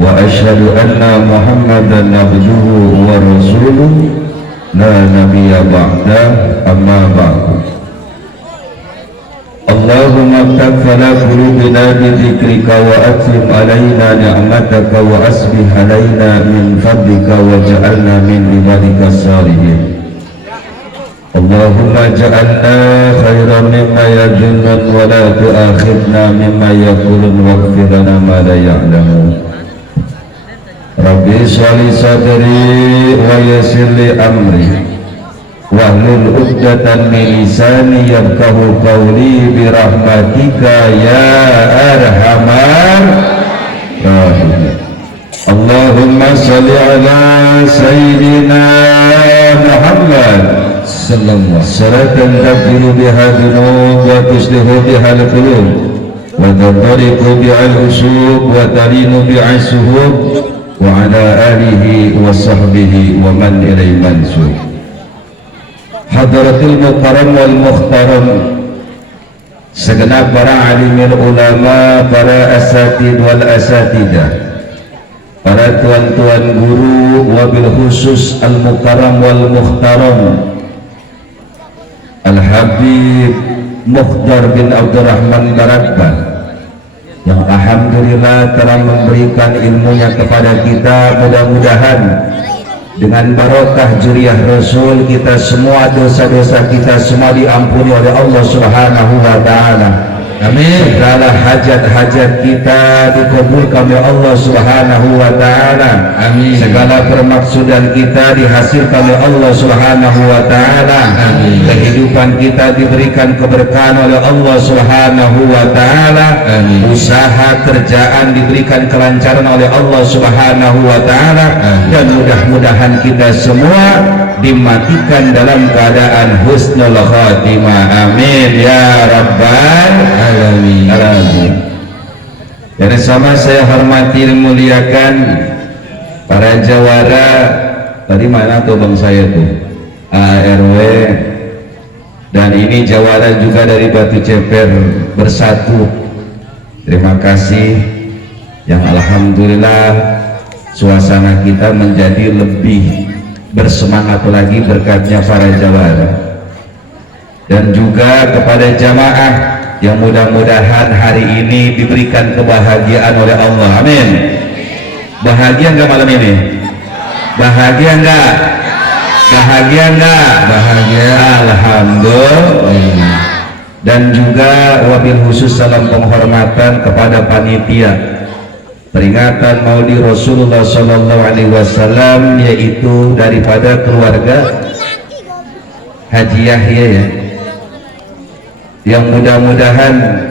وأشهد أن محمدا عبده ورسوله لا نبي بعده أما بعد اللهم اكفل قلوبنا بذكرك وأتم علينا نعمتك وأسبح علينا من فضلك واجعلنا من عبادك الصالحين اللهم اجعلنا خيرا مما يظنون ولا تؤاخذنا مما يقولون واغفر لنا ما لا يعلمون Rabbi sholli sadri wa yassir li amri wahlul 'uqdatam min lisani yafqahu qawli bi rahmatika ya arhamar rahimin. Allahumma sholli ala sayyidina Muhammad sallallahu salatan taghfiru biha dhunub wa tuslihu biha al-qulub wa tadriku biha al-usub wa talinu biha as-suhub wa ala alihi wa sahbihi wa man ilaihi mansub. Hadratil mukarram wal mukhtaram, segenap para alimil ulama, para asatid wal asatidah, para tuan-tuan guru, wabil khusus al mukarram wal mukhtaram Al Habib Mukhtar bin Abdurrahman Barakban yang alhamdulillah telah memberikan ilmunya kepada kita. Mudah-mudahan dengan barokah juriyah Rasul kita semua, dosa-dosa kita semua diampuni oleh Allah Subhanahu wa ta'ala. Amin. Segala hajat-hajat kita dikabulkan oleh Allah Subhanahu wa ta'ala. Amin. Segala permaksudan kita dihasilkan oleh Allah Subhanahu wa ta'ala. Amin. Kehidupan kita diberikan keberkahan oleh Allah Subhanahu wa ta'ala. Amin. Usaha kerjaan diberikan kelancaran oleh Allah Subhanahu wa ta'ala. Dan mudah-mudahan kita semua dimatikan dalam keadaan husnul khatimah. Amin ya rabbal alamin. Dan sama saya hormati dan muliakan para jawara. Tadi mana tuh bang saya tuh ARW, dan ini jawara juga dari Batu Ceper Bersatu. Terima kasih yang alhamdulillah suasana kita menjadi lebih bersemangat lagi berkatnya para jawara. Dan juga kepada jamaah yang mudah-mudahan hari ini diberikan kebahagiaan oleh Allah. Amin. Bahagia enggak malam ini? Bahagia enggak? Bahagia enggak? Bahagia. Alhamdulillah. Dan juga wabil khusus salam penghormatan kepada panitia peringatan Maulid Rasulullah Sallallahu Alaihi Wasallam, yaitu daripada keluarga Haji Yahya ya, yang mudah-mudahan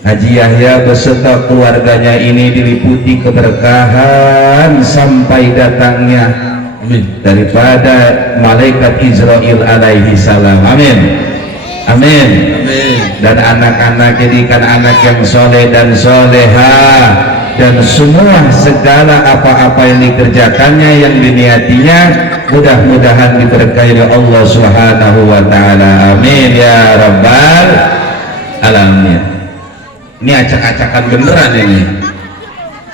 Haji Yahya beserta keluarganya ini diliputi keberkahan sampai datangnya daripada malaikat Israel alaihi salam. Amin. Amin. Amin. Dan anak-anak jadikan anak yang soleh dan soleha, dan semua segala apa-apa yang dikerjakannya, yang diniatinya, mudah-mudahan diberkahi oleh Allah Subhanahu wa ta'ala. Amin ya rabbal alamin. Ini acak-acakan beneran ini,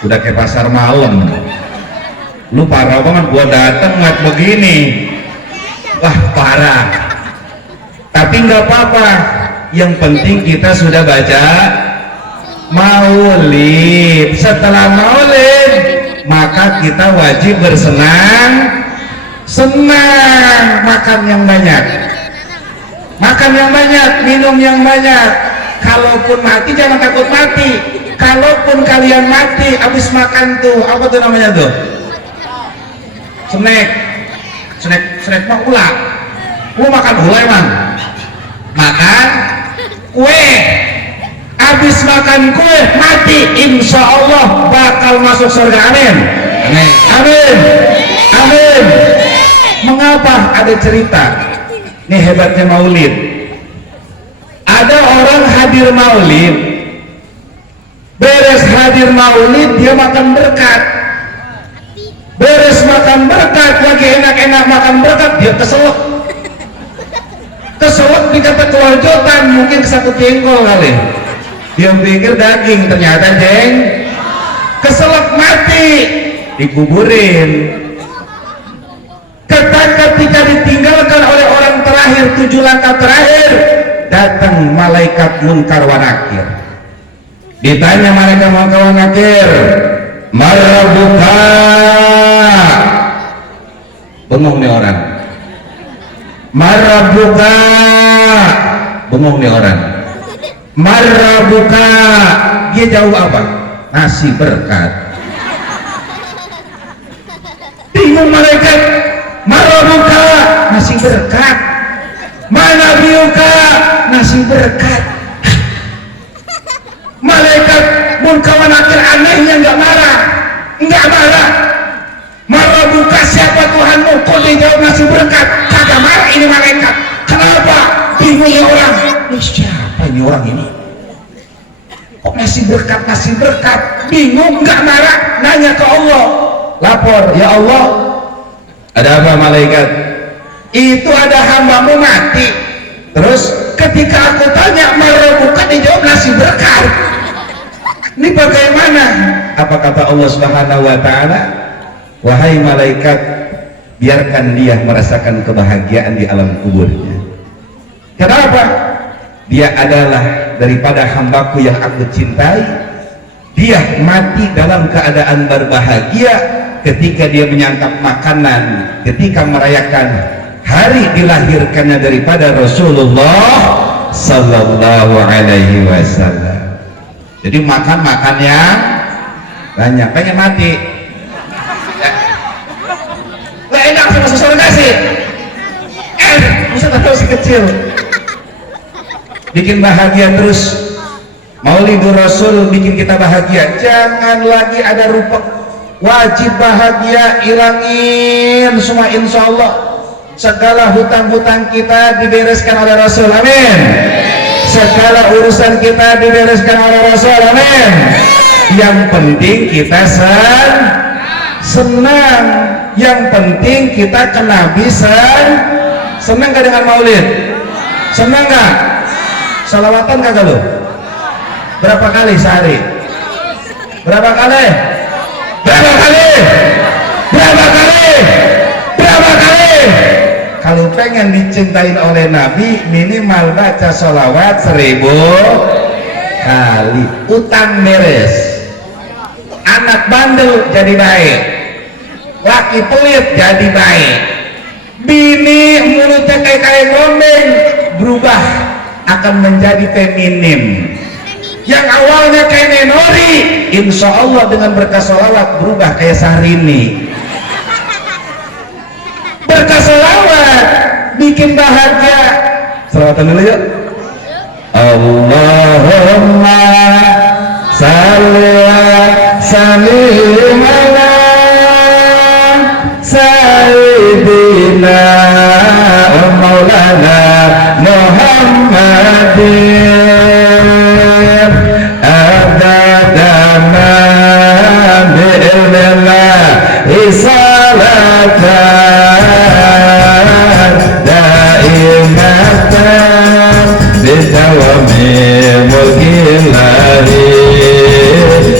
udah kayak pasar malam. Lu parah banget, gua dateng nggak begini, wah parah. Tapi nggak apa-apa, yang penting kita sudah baca Maulid. Setelah Maulid maka kita wajib bersenang-senang. Makan yang banyak, makan yang banyak, minum yang banyak. Kalaupun mati jangan takut mati. Kalaupun kalian mati habis makan tuh apa tuh namanya tuh, snack mah ulah. Lu makan ulah emang? Makan kue. Habis makan kue mati, insya Allah bakal masuk surga. Amin. Amin. Amin. Amin. Mengapa? Ada cerita. Ini hebatnya Maulid. Ada orang hadir Maulid, beres hadir Maulid dia makan berkat. Beres makan berkat, lagi enak-enak makan berkat, dia keselak. Keselak dikata kewarjotan, mungkin kesatu jengkol kali. Dia pikir daging, ternyata keselak mati. dikuburin. Ketika ditinggalkan oleh orang terakhir 7 langkah terakhir, datang malaikat munkar wa nakir. Ditanya malaikat munkar wa nakir, "Marabbuka?" Bengong nih orang. "Marabbuka?" Bengong nih orang. "Marabbuka?" Dia jawab apa? "Nasi berkat." Bingung malaikat. "Marabbuka?" Nasi berkat. "Mana biuka?" Nasi berkat. Malaikat munkar wa nakir anehnya nggak marah. "Marabbuka, siapa Tuhanmu?" Kok dia jawab nasi berkat? Kagak marah ini malaikat. Kenapa? Bingung ya orang. Ini siapa ini orang ini? Kok nasi berkat? Bingung, nggak marah, nanya ke Allah. Lapor, "Ya Allah, ada apa malaikat?" "Itu ada hambamu mati." Terus ketika aku tanya marabbuka, dijawab nasi berkat. Ini bagaimana? Apa kata Allah Subhanahu wa taala? "Wahai malaikat, biarkan dia merasakan kebahagiaan di alam kuburnya." Kenapa? Dia adalah daripada hambaku yang aku cintai. Dia mati dalam keadaan berbahagia ketika dia menyantap makanan, ketika merayakan hari dilahirkannya daripada Rasulullah sallallahu alaihi wasallam. Jadi makan yang banyak. Pengen mati? Lah enak sih, masuk surga sih. Bisa masih kecil. Bikin bahagia terus. Maulidur Rasul bikin kita bahagia. Jangan lagi ada rupa. Wajib bahagia, ilangin semua, insya Allah. Segala hutang-hutang kita dibereskan oleh Rasul, amin. Segala urusan kita dibereskan oleh Rasul, amin. Yang penting kita senang. Yang penting kita ke Nabi senang gak dengan maulid? Senang gak? Salawatan kagak lo? Berapa kali sehari? Berapa kali? Berapa kali? Berapa kali? Berapa kali? Kalau pengen dicintain oleh Nabi, minimal baca sholawat 1000 kali. Utang beres. Anak bandel jadi baik. Laki pelit jadi baik. Bini mulutnya kayak gombeng, berubah akan menjadi feminim. Yang awalnya kayak nenori, insya Allah dengan berkah sholawat berubah kayak Syahrini. Berkah sholawat bikin bahagia. Sholawatan dulu yuk. Allahumma salli sallim ala sayyidina maulana Muhammadin adadama bi'ilmillahi salatan daimatan bidawami mulkillahi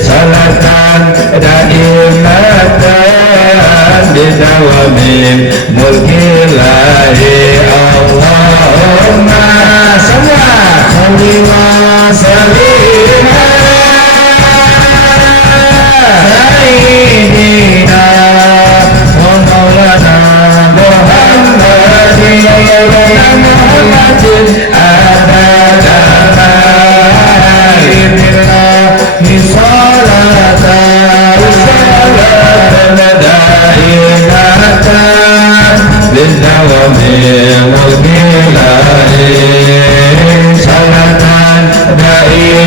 salatan daimatan bidawami mulkillahi. Allahumma salli wa sallim sayyidina wa maulana Muhammadin adadama bi'ilmillahi salatan daimatan bidawami mulkillahi salatan daimatan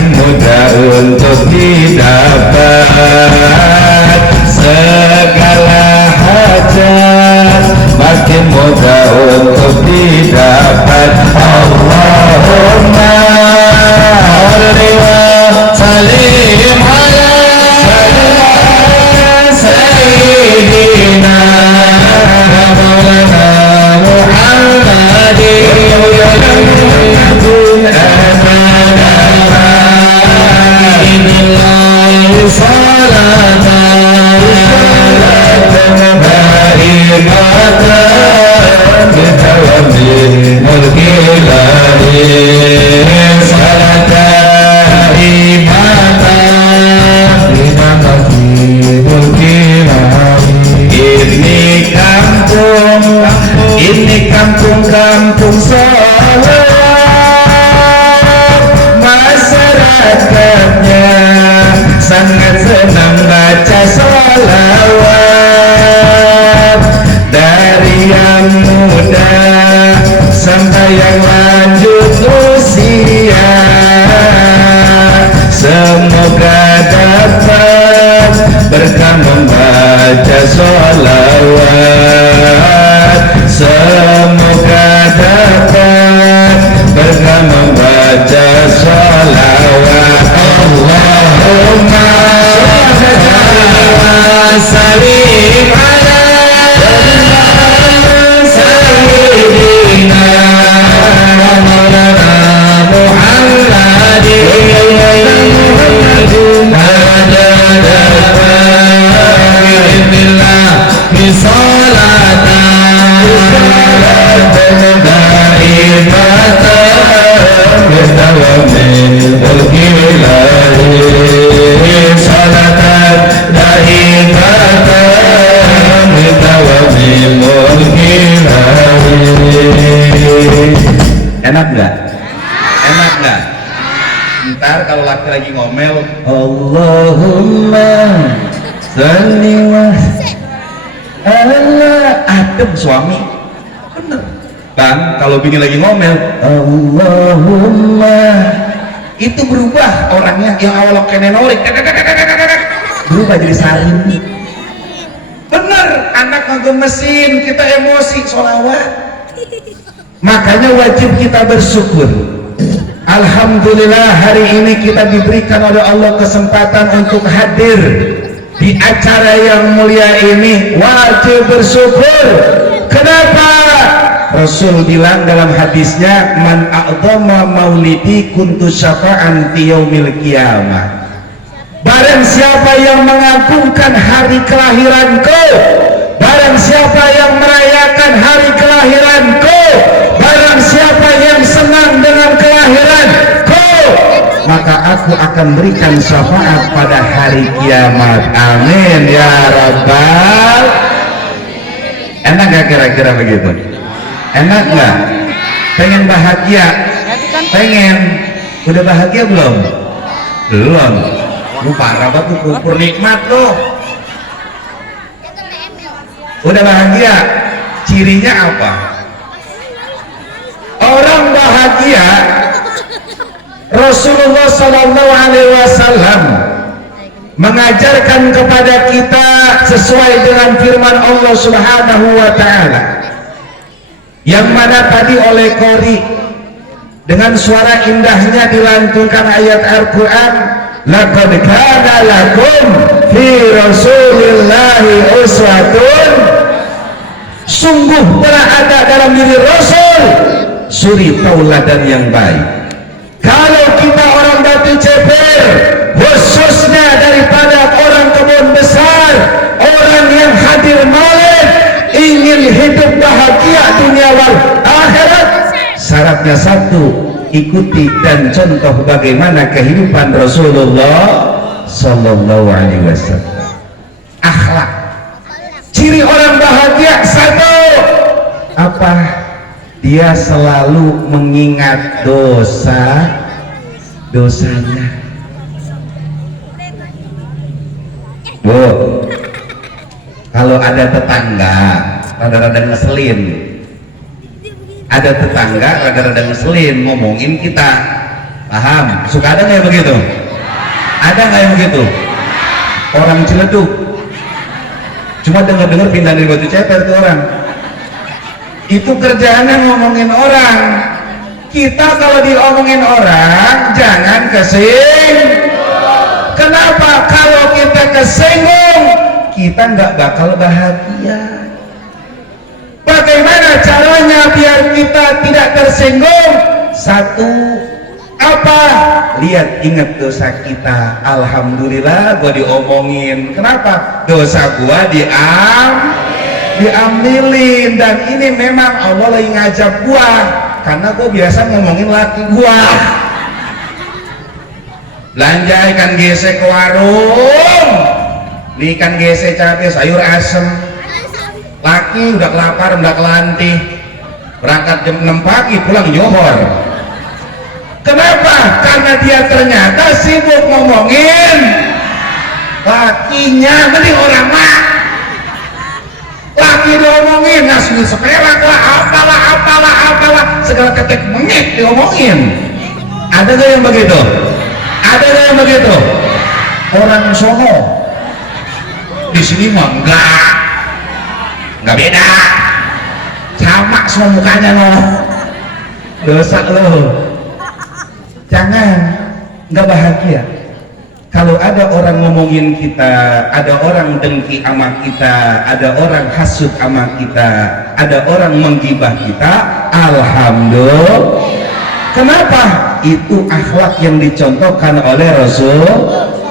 makin mudah untuk didapat segala hajat, makin mudah untuk didapat. Allahumma sholli wa sallim ala sayyidina maulana Muhammadin ini kampung-kampung salawat, masyarakatnya sangat senang baca salawat, dari yang muda sampai yang lanjut usia, semoga dapat berkah membaca sholawat, semoga dapat berkah membaca sholawat. Allahumma sallim ala sayyidina maulana Muhammadin enak nggak? Enak nggak? Ntar kalau laki lagi ngomel, Allahumma sholli wa ala, adem suami, bener. Bang, kalau bini lagi ngomel, Allahumma, itu berubah orangnya, yang awal kene norik, berubah jadi salim. Bener, anak ngagem mesin, kita emosi, sholawat. Makanya wajib kita bersyukur. Alhamdulillah hari ini kita diberikan oleh Allah kesempatan untuk hadir di acara yang mulia ini. Wajib bersyukur. Kenapa? Rasul bilang dalam hadisnya, man a'dhama maulidi kuntu syafa'an fi yaumil qiyamah. Barang siapa yang mengagungkan hari kelahiranku, barang siapa yang merayakan hari kelahiranku, barang siapa yang senang dengan kelahiranku, maka aku akan berikan syafaat pada hari kiamat. Amin ya rabbal. Enak gak kira-kira begitu? Enak gak? Pengen bahagia? Pengen? Udah bahagia belum? Belum. Lu parah banget tuh, ukur nikmat tuh. Udah bahagia? Cirinya apa? Orang bahagia, Rasulullah Sallallahu Alaihi Wasallam mengajarkan kepada kita sesuai dengan firman Allah Subhanahu Wa Taala, yang mana tadi oleh Qori dengan suara indahnya dilantunkan ayat Al-Quran, laqad kana lakum fi rasulillahi uswatun, sungguh telah ada dalam diri Rasul suri tauladan yang baik. Kalau kita orang Batu Ceper, khususnya daripada orang Kebun Besar, orang yang hadir maulid, ingin hidup bahagia dunia wal akhirat, syaratnya satu, ikuti dan contoh bagaimana kehidupan Rasulullah Sallallahu Alaihi Wasallam. Akhlak. Ciri orang bahagia satu, apa? Dia selalu mengingat dosanya. Bu, kalau ada tetangga rada-rada ngeselin, ada tetangga rada-rada ngeselin ngomongin kita, Paham? Suka ada nggak yang begitu? Ada nggak yang begitu? Orang Ciledug cuma dengar-dengar pindah dari Batu Ceper ke orang itu kerjaannya ngomongin orang. Kita kalau diomongin orang jangan kesinggung. Kenapa? Kalau kita kesinggung kita nggak bakal bahagia. Bagaimana caranya biar kita tidak tersinggung? Satu, apa? Lihat, ingat dosa kita. Alhamdulillah gua diomongin. Kenapa? Dosa gua diambilin. Dan ini memang Allah lagi ngajak gua, karena gua biasa ngomongin laki gua. Belanja ikan gesek ke warung, ini ikan gesek cabai sayur asem. Laki udah kelapar, udah kelantih, berangkat jam 6 pagi pulang Johor. Kenapa? Karena dia ternyata sibuk ngomongin lakinya. Mending orang mah laki diomongin, ngasih sepelak lah, apalah segala ketek mengek diomongin. Ada gak yang begitu? Ada gak yang begitu? Orang sono di sini mah enggak beda, sama semua mukanya no. Dosa lo. Jangan, nggak bahagia. Kalau ada orang ngomongin kita, ada orang dengki sama kita, ada orang hasut sama kita, ada orang menggibah kita, alhamdulillah. Kenapa? Itu akhlak yang dicontohkan oleh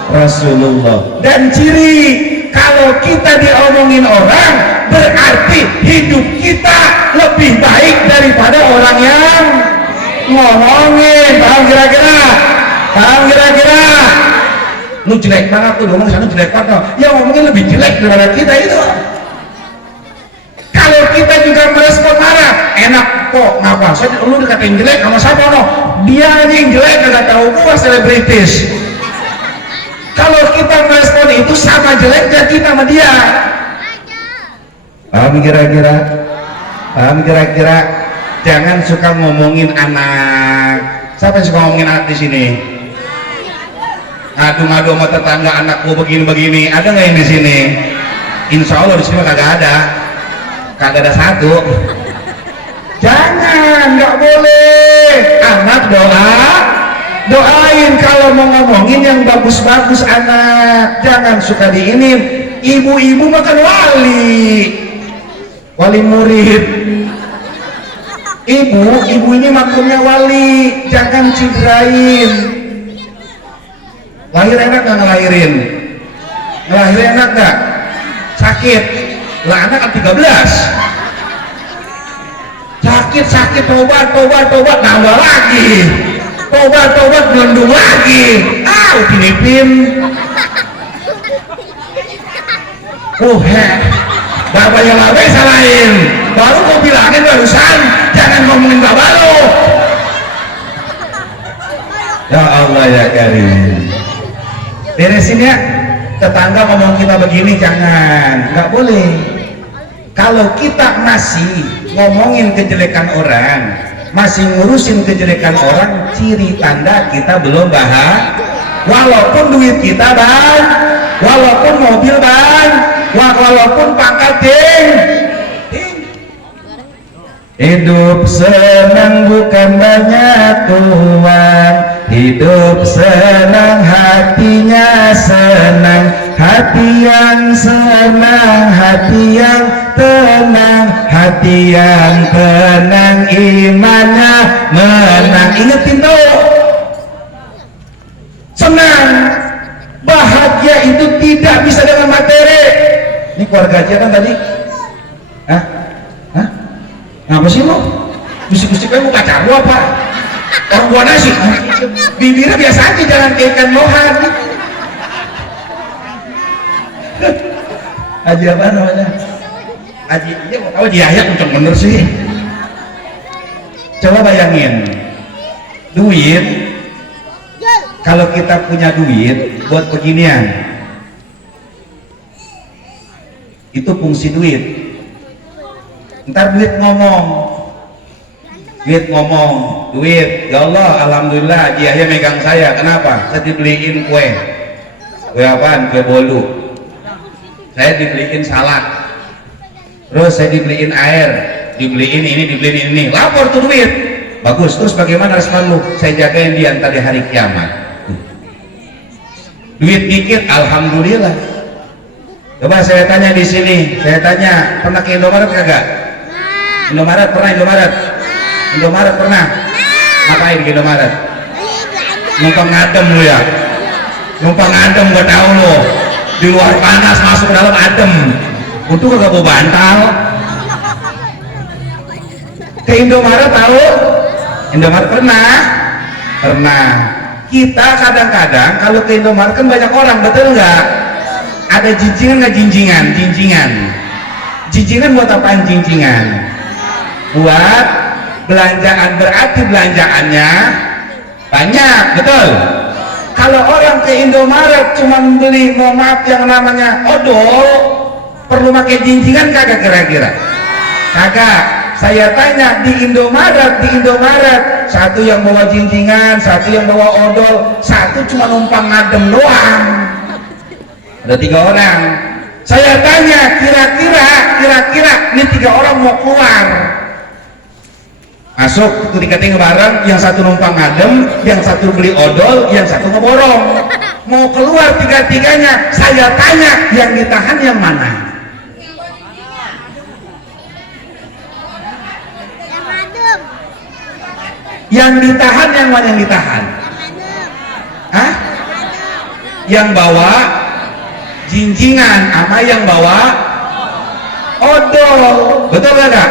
Rasulullah. Dan ciri kalau kita diomongin orang, berarti hidup kita lebih baik daripada orang yang ngomongin. Paham kira-kira? Paham kira-kira? Lu jelek banget tuh, ngomong sana jelek banget, ya ngomongin lebih jelek daripada kita itu. Kalau kita juga merespon marah, enak kok, ngapa? Soalnya lu dikatain jelek sama siapa no? Dia aja yang jelek, gak tahu gua selebritis. Kalau kita merespon itu sama jeleknya kita sama dia. Paham kira-kira? Paham kira-kira? Jangan suka ngomongin anak. Siapa yang suka ngomongin anak di sini? Ngadu-ngadu sama tetangga, anakku begini-begini. Ada nggak yang di sini? Insya Allah di sini kagak ada satu. Jangan, nggak boleh. Anak doain kalau mau ngomongin yang bagus-bagus anak. Jangan suka diinin. Ibu-ibu makan wali murid. Ibu ini maksudnya wali, jangan cidrain. Lahir enak gak ngelahirin? Ngelahirin enak gak? Sakit. Lah anak kan 13. Sakit, tobat, nambah lagi. Tobat, nyundung lagi. Upin-ipin. Bapaknya babe salahin. Baru kau bilangin barusan, jangan ngomongin bapak lo. Ya Allah ya Karim. Beresin ya. Tetangga ngomong kita begini jangan, nggak boleh. Kalau kita masih ngomongin kejelekan orang, masih ngurusin kejelekan orang, ciri tanda kita belum bahagia. Walaupun duit kita bang, walaupun mobil bang, walaupun pangkat ding. Hidup senang bukan banyak uang, hidup senang hatinya senang, hati yang senang, hati yang tenang, hati yang tenang, imannya menang. Ingetin tuh, senang, bahagia itu tidak bisa dengan materi. Ini keluarga aja kan tadi? Hah? Ngapa sih lo? Bisik-bisik kamu pacar lu apa? Orang gua nasi, bibirnya biasa aja, jangan kayak ikan lohan. Haji apa namanya? Haji, iya mau tahu Haji Yahya kenceng bener sih. Coba bayangin, duit, kalau kita punya duit buat beginian, itu fungsi duit. Ntar duit ngomong, Duit ngomong, duit, ya Allah, alhamdulillah, Haji Yahya megang saya. Kenapa? Saya dibeliin kue. Kue apaan? Kue bolu. Saya dibeliin salad. Terus saya dibeliin air, dibeliin ini, dibeliin ini. Lapor tuh duit. Bagus. Terus bagaimana respon lu? Saya jagain dia ntar di hari kiamat. Duit dikit, alhamdulillah. Coba saya tanya di sini, saya tanya, pernah ke Indomaret kagak? Indomaret pernah? Indomaret pernah? Ngapain ke Indomaret? Numpang ngadem lu ya? Numpang ngadem, gak tahu lu. Di luar panas, masuk ke dalam adem. Untung kagak bawa bantal. Ke Indomaret tahu? Indomaret pernah? Pernah. Kita kadang-kadang kalau ke Indomaret kan banyak orang, betul nggak? Ada jinjingan nggak? Jinjingan buat apaan jinjingan? Buat belanjaan, berarti belanjaannya banyak, betul? Kalau orang ke Indomaret cuma beli, mohon maaf, yang namanya odol, perlu pakai jinjingan kagak kira-kira? Kagak. Saya tanya di Indomaret, satu yang bawa jinjingan, satu yang bawa odol, satu cuma numpang ngadem doang. Ada 3 orang. Saya tanya, kira-kira ini 3 orang mau keluar, masuk ketika bareng, yang satu numpang ngadem, yang satu beli odol, yang satu ngeborong, mau keluar 3-tiganya. Saya tanya, yang ditahan yang mana? Yang ditahan yang mana? Yang ditahan? Hah? Yang bawa jinjingan sama yang bawa odol, betul gak?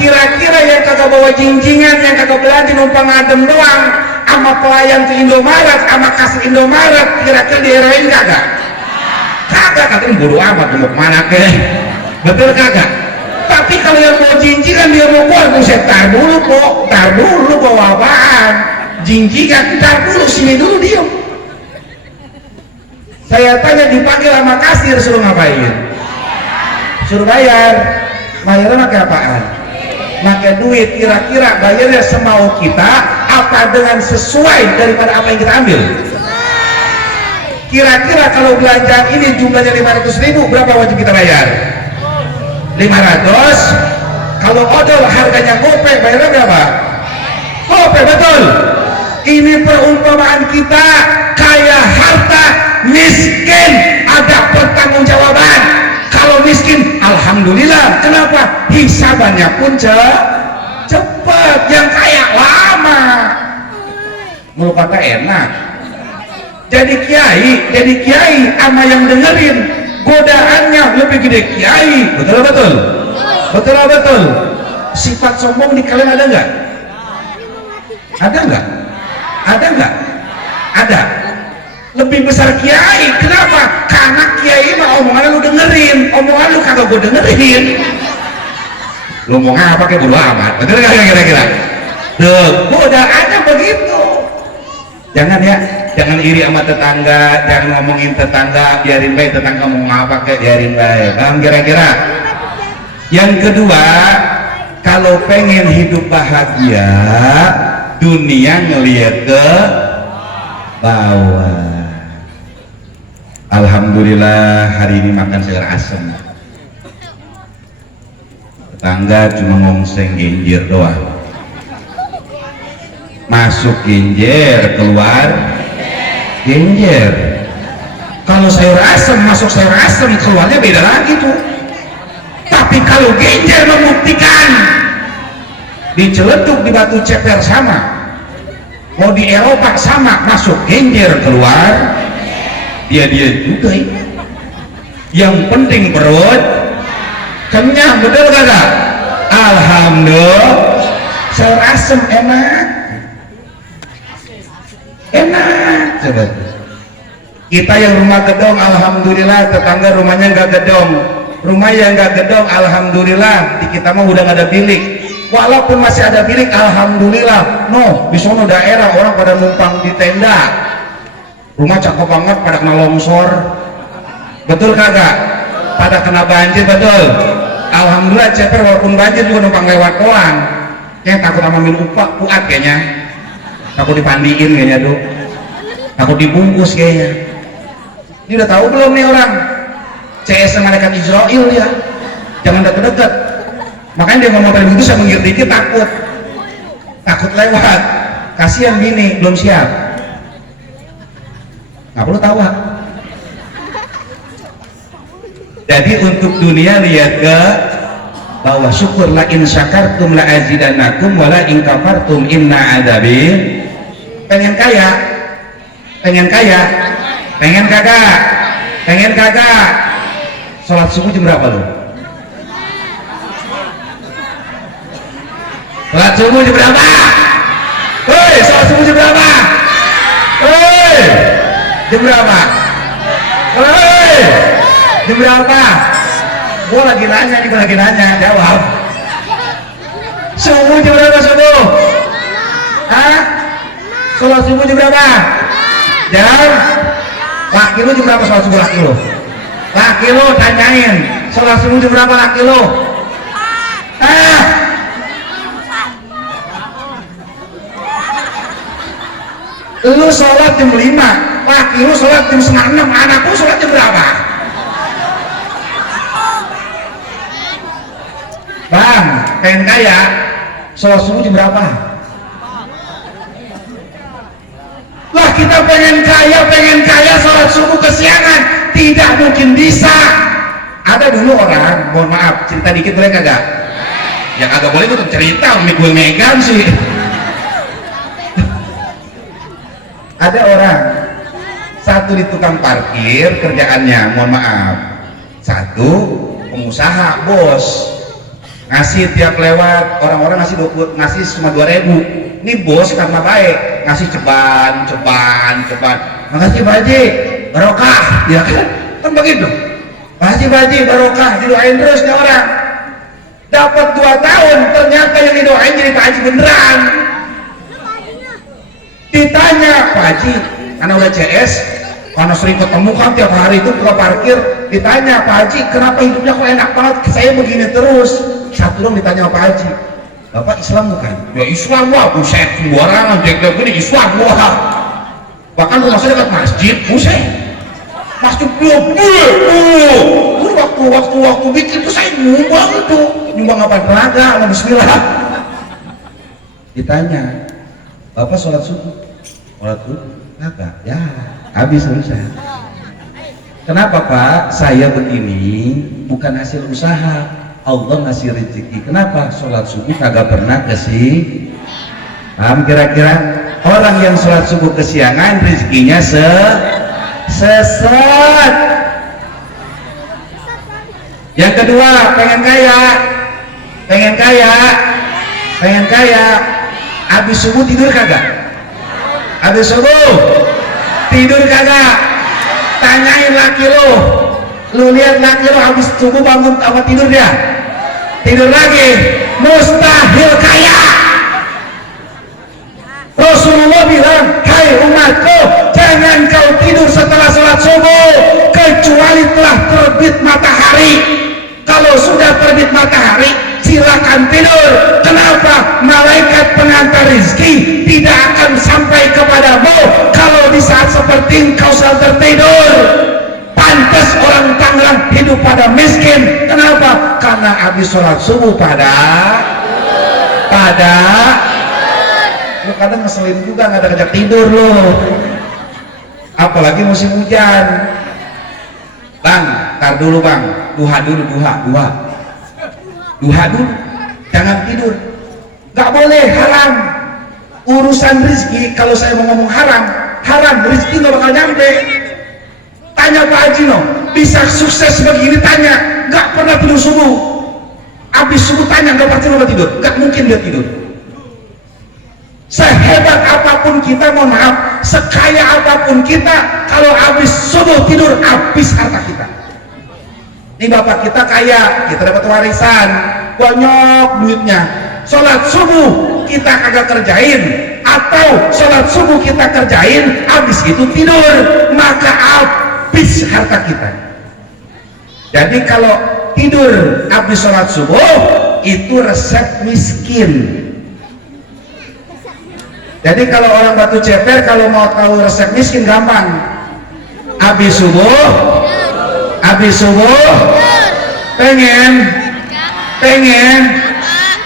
Kira-kira yang kagak bawa jinjingan, yang kagak belanja numpang ngadem doang, sama pelayan ke Indomaret, sama kasir Indomaret, kira-kira dierain kagak? Kagak, katanya bodo amat mau kemana ke? Betul kagak? Tapi kalau yang mau jinjingan dia mau keluar, saya tar dulu bawa apaan? Jinjingan, tar dulu, sini dulu diem. Saya tanya, dipanggil sama kasir, suruh ngapain? Suruh bayar. Bayarnya pakai apaan? Pakai duit. Kira-kira bayarnya semau kita apa dengan sesuai daripada apa yang kita ambil? Kira-kira kalau belanjaan ini jumlahnya 500.000, berapa wajib kita bayar? 500. Kalau odol harganya gope, bayarnya berapa? Gope, betul. Ini perumpamaan kita, kaya harta, miskin ada pertanggungjawaban. Kalau miskin, alhamdulillah. Kenapa? Hisabannya pun cepat. Yang kaya lama. Menurut kata enak. Jadi kiai sama yang dengerin godaannya lebih gede kiai, betul. Sifat sombong di kalian ada nggak? Ada. Lebih besar kiai. Kenapa? Karena kiai mah omongan lu dengerin, omongan lu kagak gue dengerin. Lu mau ngapa kayak bodo amat, betul nggak kira-kira? Godaannya begitu. Jangan iri sama tetangga, jangan ngomongin tetangga, biarin baik tetangga mau ngapa kayak biarin baik. Kira-kira. Yang kedua, kalau pengen hidup bahagia, dunia ngelihat ke bawah. Alhamdulillah hari ini makan sayur asem. Tetangga cuma ngongseng genjer doang. Masuk genjer, keluar genjer. Kalau sayur asem masuk sayur asem, keluarnya beda lagi tuh. Tapi kalau genjer membuktikan, diceleduk di batu ceper sama, mau di Eropa sama, masuk genjer, keluar dia juga. Yang penting perut kenyang, betul kagak? Alhamdulillah. Sayur asem enak coba. Kita yang rumah gedong, alhamdulillah. Tetangga rumahnya nggak gedong. Rumah yang nggak gedong, alhamdulillah. Di kita mah udah nggak ada bilik. Walaupun masih ada bilik, alhamdulillah. Di sono daerah orang pada numpang di tenda. Rumah cakep banget, pada kena longsor, betul kagak? Pada kena banjir, betul. Alhamdulillah ceper walaupun banjir juga numpang lewat doang. Kayak takut sama minum kuat kayaknya, takut dipandiin kayaknya tuh, takut dibungkus kayaknya. Ini udah tahu belum nih orang CS malaikat Israel ya, jangan deket-deket. Makanya dia ngomong tadi itu saya mengerti dikit, takut lewat. Kasihan bini belum siap, nggak perlu tawa. Jadi untuk dunia lihat ke bahwa syukur, la in syakartum la azidannakum wa la in kafartum inna adabi. Pengen kaya, pengen kaya, pengen kagak, pengen kagak. Sholat subuh jam berapa lu? Sholat subuh jam berapa? Hei, sholat subuh jam berapa? Hei, jam berapa? Hei, jam berapa? Gua lagi nanya, jawab. Subuh jam berapa subuh? Hah? Sholat subuh jam berapa? Jam? Laki lu jam berapa sholat subuh laki lu? Laki lu tanyain, sholat subuh jam berapa laki lu? Ah? Lu sholat jam 5, laki lu sholat jam 5:30, anakku sholat jam berapa? Bang, pengen kaya, sholat subuh jam berapa? Lah kita pengen kaya, sholat subuh kesiangan, tidak mungkin bisa. Ada dulu orang, mohon maaf, cerita dikit boleh kagak? Ya kagak boleh tuh cerita, gue megang sih. Ada orang, satu di tukang parkir kerjaannya, mohon maaf, satu pengusaha, bos, ngasih tiap lewat orang-orang ngasih cuma 2.000. Ini bos karena baik ngasih ceban, makasih Pak Haji, barokah, ya kan begitu. Pak Haji barokah, didoain terus nih orang. Dapat 2 tahun, ternyata yang didoain jadi Pak Haji beneran. Ditanya Pak Haji, karena udah CS, karena sering ketemu kan tiap hari itu ke parkir, ditanya Pak Haji, kenapa hidupnya kok enak banget, saya begini terus. Satu dong ditanya Pak Haji, Bapak Islam bukan? Ya Islam, wah buset, sembarangan jaga gini Islam, wah. Bahkan rumah saya dekat masjid, buset, masjid waktu bikin itu saya nyumbang apa tenaga, bismillah. Ditanya, Bapak sholat subuh? Sholat subuh? Kagak? Ya, habis urusan. Kenapa Pak? Saya begini bukan hasil usaha, Allah ngasih rezeki. Kenapa? Sholat subuh kagak pernah kesih. Paham kira-kira? Orang yang sholat subuh kesiangan rezekinya sesat. Yang kedua, pengen kaya. Habis subuh tidur kagak? Habis subuh tidur kagak? Tanyain laki lu lihat laki lu habis subuh bangun apa tidur dia? Tidur lagi, mustahil kaya. Rasulullah bilang, hai umatku, jangan kau tidur setelah sholat subuh kecuali telah terbit matahari. Kalau sudah terbit matahari silakan tidur. Kenapa? Malaikat pengantar rizki tidak akan sampai kepadamu kalau di saat seperti engkau sedang tertidur. Pantas orang Tangerang hidup pada miskin. Kenapa? Karena habis sholat subuh pada lu kadang ngeselin juga, nggak ada kejak tidur lo, apalagi musim hujan. Bang, tar dulu bang, duha dulu, jangan tidur, nggak boleh, haram. Urusan rizki, kalau saya mau ngomong haram, rizki nggak bakal nyampe. Tanya Pak Haji no, bisa sukses begini, tanya, nggak pernah tidur subuh, habis subuh tanya, nggak pasti nggak tidur, nggak mungkin dia tidur. Sehebat apapun kita, mohon maaf, sekaya apapun kita, kalau habis subuh tidur, habis harta kita. Ini bapak kita kaya, kita dapat warisan banyak duitnya, sholat subuh kita kagak kerjain, atau sholat subuh kita kerjain, habis itu tidur, maka habis harta kita. Jadi kalau tidur habis sholat subuh itu resep miskin. Jadi kalau orang Batu Ceper kalau mau tahu resep miskin gampang. Habis subuh pengen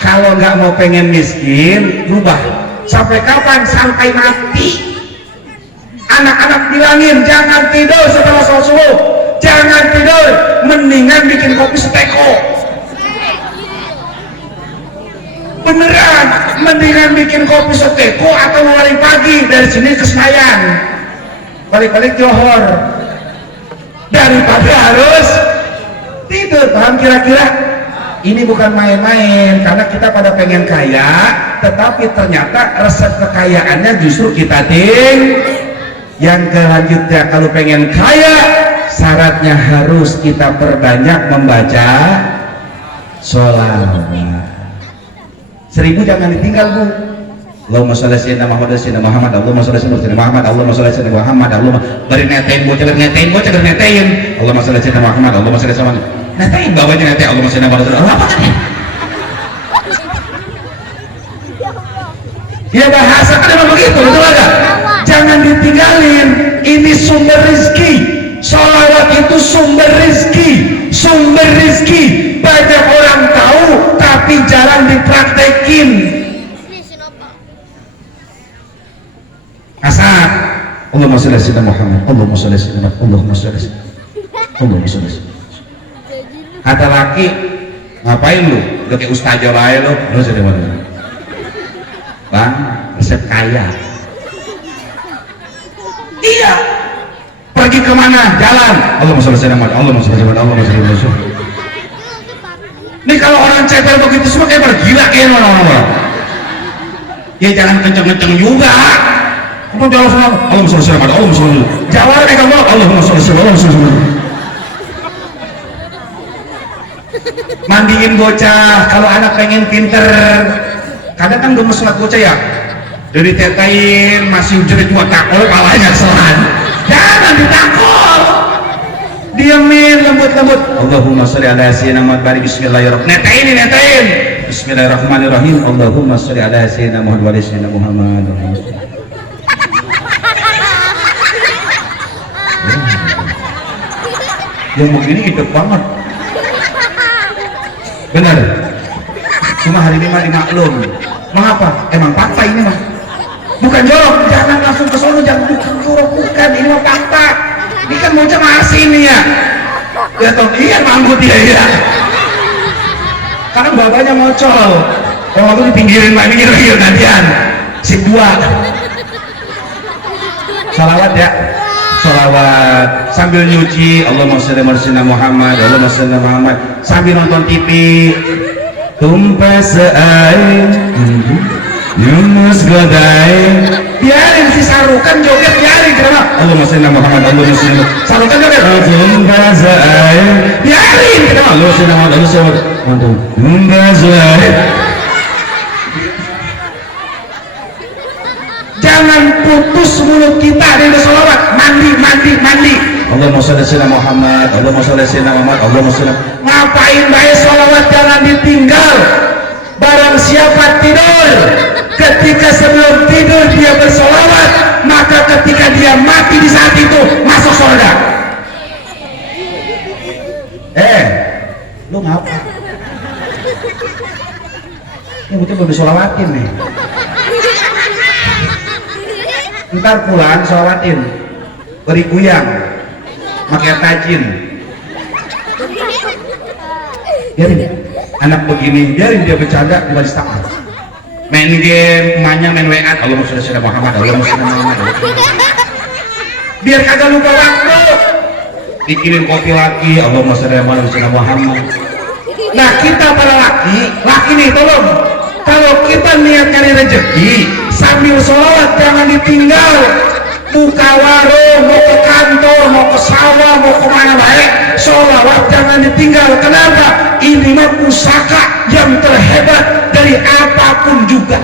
kalau nggak mau pengen miskin rubah sampai kapan? Sampai mati. Anak-anak bilangin jangan tidur setelah sholat subuh, jangan tidur, mendingan bikin kopi seteko. Beneran, mendingan bikin kopi seteko atau lari pagi dari sini ke Senayan balik-balik Johor daripada harus tidur. Paham kira-kira? Ini bukan main-main, karena kita pada pengen kaya, tetapi ternyata resep kekayaannya justru kita yang kelanjutnya. Kalau pengen kaya, syaratnya harus kita perbanyak membaca sholawat. 1000 jangan ditinggal, Bu. Allahumma sholli ala sayyidina Muhammad, Allahumma sholli ala sayyidina Muhammad, Allahumma sholli ala sayyidina Muhammad, Allahumma beri netein, bocah netein. Allahumma sholli ala sayyidina Muhammad, Allahumma sholli ala sayyidina Muhammad. Netein bawahnya netein, Allahumma sholli ala sayyidina Muhammad. Apa kan? Ya bahasa kan memang begitu, betul enggak? Jangan ditinggalin, ini sumber rezeki. Sholawat itu sumber rezeki. Banyak orang tahu tapi jarang dipraktekin. Asal Allahumma sholli ala sayyidina Muhammad, Allahumma sholli ala sayyidina Muhammad, Allahumma sholli ala sayyidina Muhammad, Allahumma sholli ala sayyidina Muhammad. Kata laki, ngapain lu? Udah kayak ustazah wae lu. Lu sedih mana? Bang, resep kaya. Iya. Pergi kemana? Jalan. Allahumma sholli ala sayyidina Muhammad, Allahumma sholli ala sayyidina Muhammad, Allahumma sholli ala sayyidina Muhammad. Ini kalau orang ceper begitu semua kayak bergila kayak orang-orang. Ya jangan kenceng-kenceng juga. Apa jawab sama Allahumma sholli ala sayyidina Muhammad, Allahumma sholli. Jawab kayak kamu Allahumma sholli ala sayyidina Muhammad. Mandiin bocah kalau anak pengen pinter. Kadang kan gemes banget bocah ya. Dari tetain masih jerit buat takol palanya selan. Jangan ditakol. Diamin lembut-lembut. Allahumma sholli ala sayyidina Muhammad barik bismillahirrahmanirrahim. Netain. Bismillahirrahmanirrahim. Allahumma sholli ala sayyidina Muhammad wa ala sayyidina Muhammad. Yang begini hidup banget. Benar. Cuma hari ini mah dimaklum. Mengapa? Emang fakta ini mah. Bukan jorok, jangan langsung ke sono, jangan bukan jorok, bukan, ini mah fakta. Ini kan bocah masih ini ya. Ya toh, iya manggut dia ya. Karena babanya ngocol. Kalau aku dipinggirin Pak minggir gantian. Sip 2. Salawat ya. Salawat sambil nyuci Allahumma sholli ala sayyidina Muhammad, Allahumma sholli ala Muhammad, sambil nonton TV. Tumpah seair Yunus godai, biarin si Sarukan joget, biarin kenapa? Allahumma sholli ala Muhammad, Allahumma sholli ala Sarukan joget. Tumpah seair, biarin kenapa? Allahumma sholli ala Muhammad, Allahumma sholli ala tumpah seair. Jangan putus mulut kita dari sholawat. Mandi. Allahumma sholli ala Muhammad, Allahumma sholli ala Muhammad, Allahumma sholli. Ngapain baik sholawat jangan ditinggal. Barang siapa tidur, ketika sebelum tidur dia bersolawat, maka ketika dia mati di saat itu masuk surga. Lu ngapa? Ini betul belum disolawatin nih. Ntar pulang sholawatin, beri kuyang, pakai tajin. Biarin anak begini, biarin dia bercanda di majelis taklim. Main game, emaknya main WA, Allahumma sholli ala Muhammad, Allahumma sholli ala Muhammad. Biar kagak lupa waktu. Pikirin kopi lagi, Allahumma sholli ala Muhammad. Nah kita para laki nih tolong. Kalau kita niat cari rezeki sambil sholawat jangan ditinggal. Buka warung, mau ke kantor, mau ke sawah, mau kemana baik, sholawat jangan ditinggal. Kenapa? Ini mah pusaka yang terhebat dari apapun juga.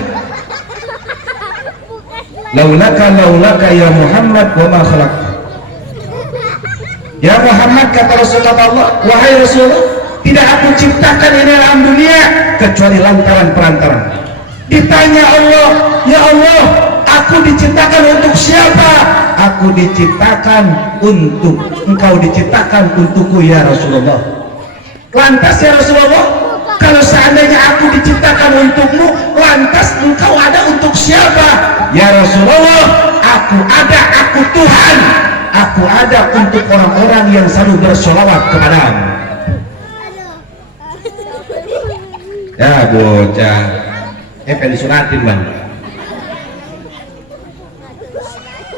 Laulaka ya Muhammad wa ma khalaqta. Ya Muhammad, kata Rasulullah Allah, wahai Rasulullah, tidak aku ciptakan ini alam dunia kecuali lantaran perantara. Ditanya Allah, ya Allah, Aku diciptakan untuk siapa? Aku diciptakan untuk engkau, diciptakan untukku ya Rasulullah. Lantas ya Rasulullah, kalau seandainya aku diciptakan untukmu, lantas engkau ada untuk siapa? Ya Rasulullah, aku ada, aku Tuhan, aku ada untuk orang-orang yang selalu bersolawat kepadamu. Ya bocah, pengen disuratin bang.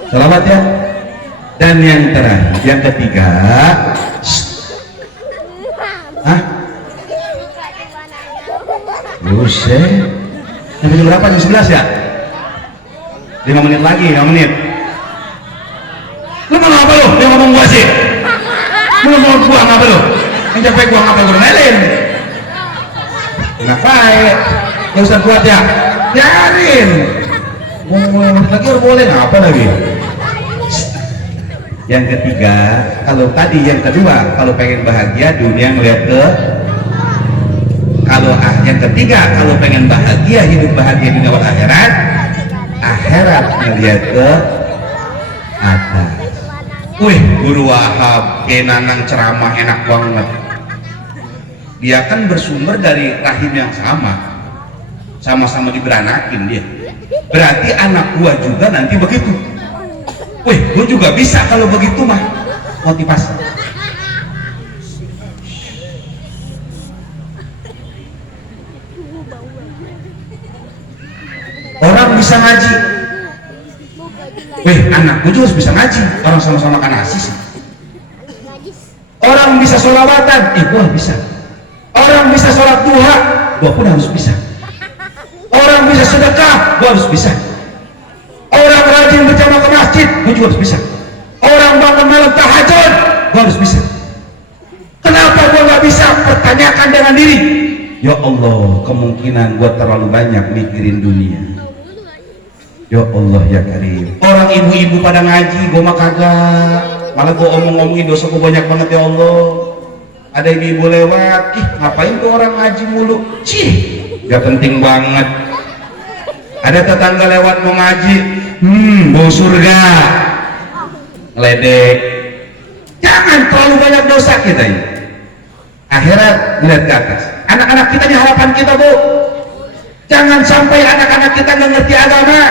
Salawat ya. Dan yang terakhir, yang ketiga, Buset. Jam berapa? Jam 11 ya? 5 menit lagi, 5 menit. Lu mau apa lu? Yang ngomong gua sih. Lu mau buang apa lu? Yang capek gua ngapa gua melin? Ngapain? Ya usah kuat ya. Biarin. Lagi orang boleh ngapa lagi? Yang ketiga, kalau tadi yang kedua, kalau pengen bahagia dunia ngeliat ke, kalau yang ketiga, kalau pengen bahagia, hidup bahagia dunia dan akhirat, akhirat ngeliat ke atas. Wih, Guru Wahab kenanang ceramah enak banget. Dia kan bersumber dari rahim yang sama-sama diberanakin dia. Berarti anak gua juga nanti begitu. Wih, gua juga bisa kalau begitu mah. Motivasi. Orang bisa ngaji. Wih, anak gua juga bisa ngaji. Orang sama-sama makan nasi sih. Orang bisa sholawatan, gua bisa. Orang bisa sholat duha, gua pun harus bisa. Orang bisa sedekah, gua harus bisa. Orang rajin berjamaah ke masjid, gua juga harus bisa. Orang bangun malam tahajud, gua harus bisa. Kenapa gua nggak bisa? Pertanyakan dengan diri. Ya Allah, kemungkinan gua terlalu banyak mikirin dunia. Ya Allah ya Karim. Orang ibu-ibu pada ngaji, gua mah kagak. Malah gua omong-omongin dosa gua banyak banget ya Allah. Ada ibu-ibu lewat, ngapain tuh orang ngaji mulu? Cih, gak penting banget. Ada tetangga lewat mau ngaji, bau surga, ngeledek. Jangan terlalu banyak dosa kita ini. Akhirat lihat ke atas. Anak-anak kita ini harapan kita, Bu. Jangan sampai anak-anak kita nggak ngerti agama.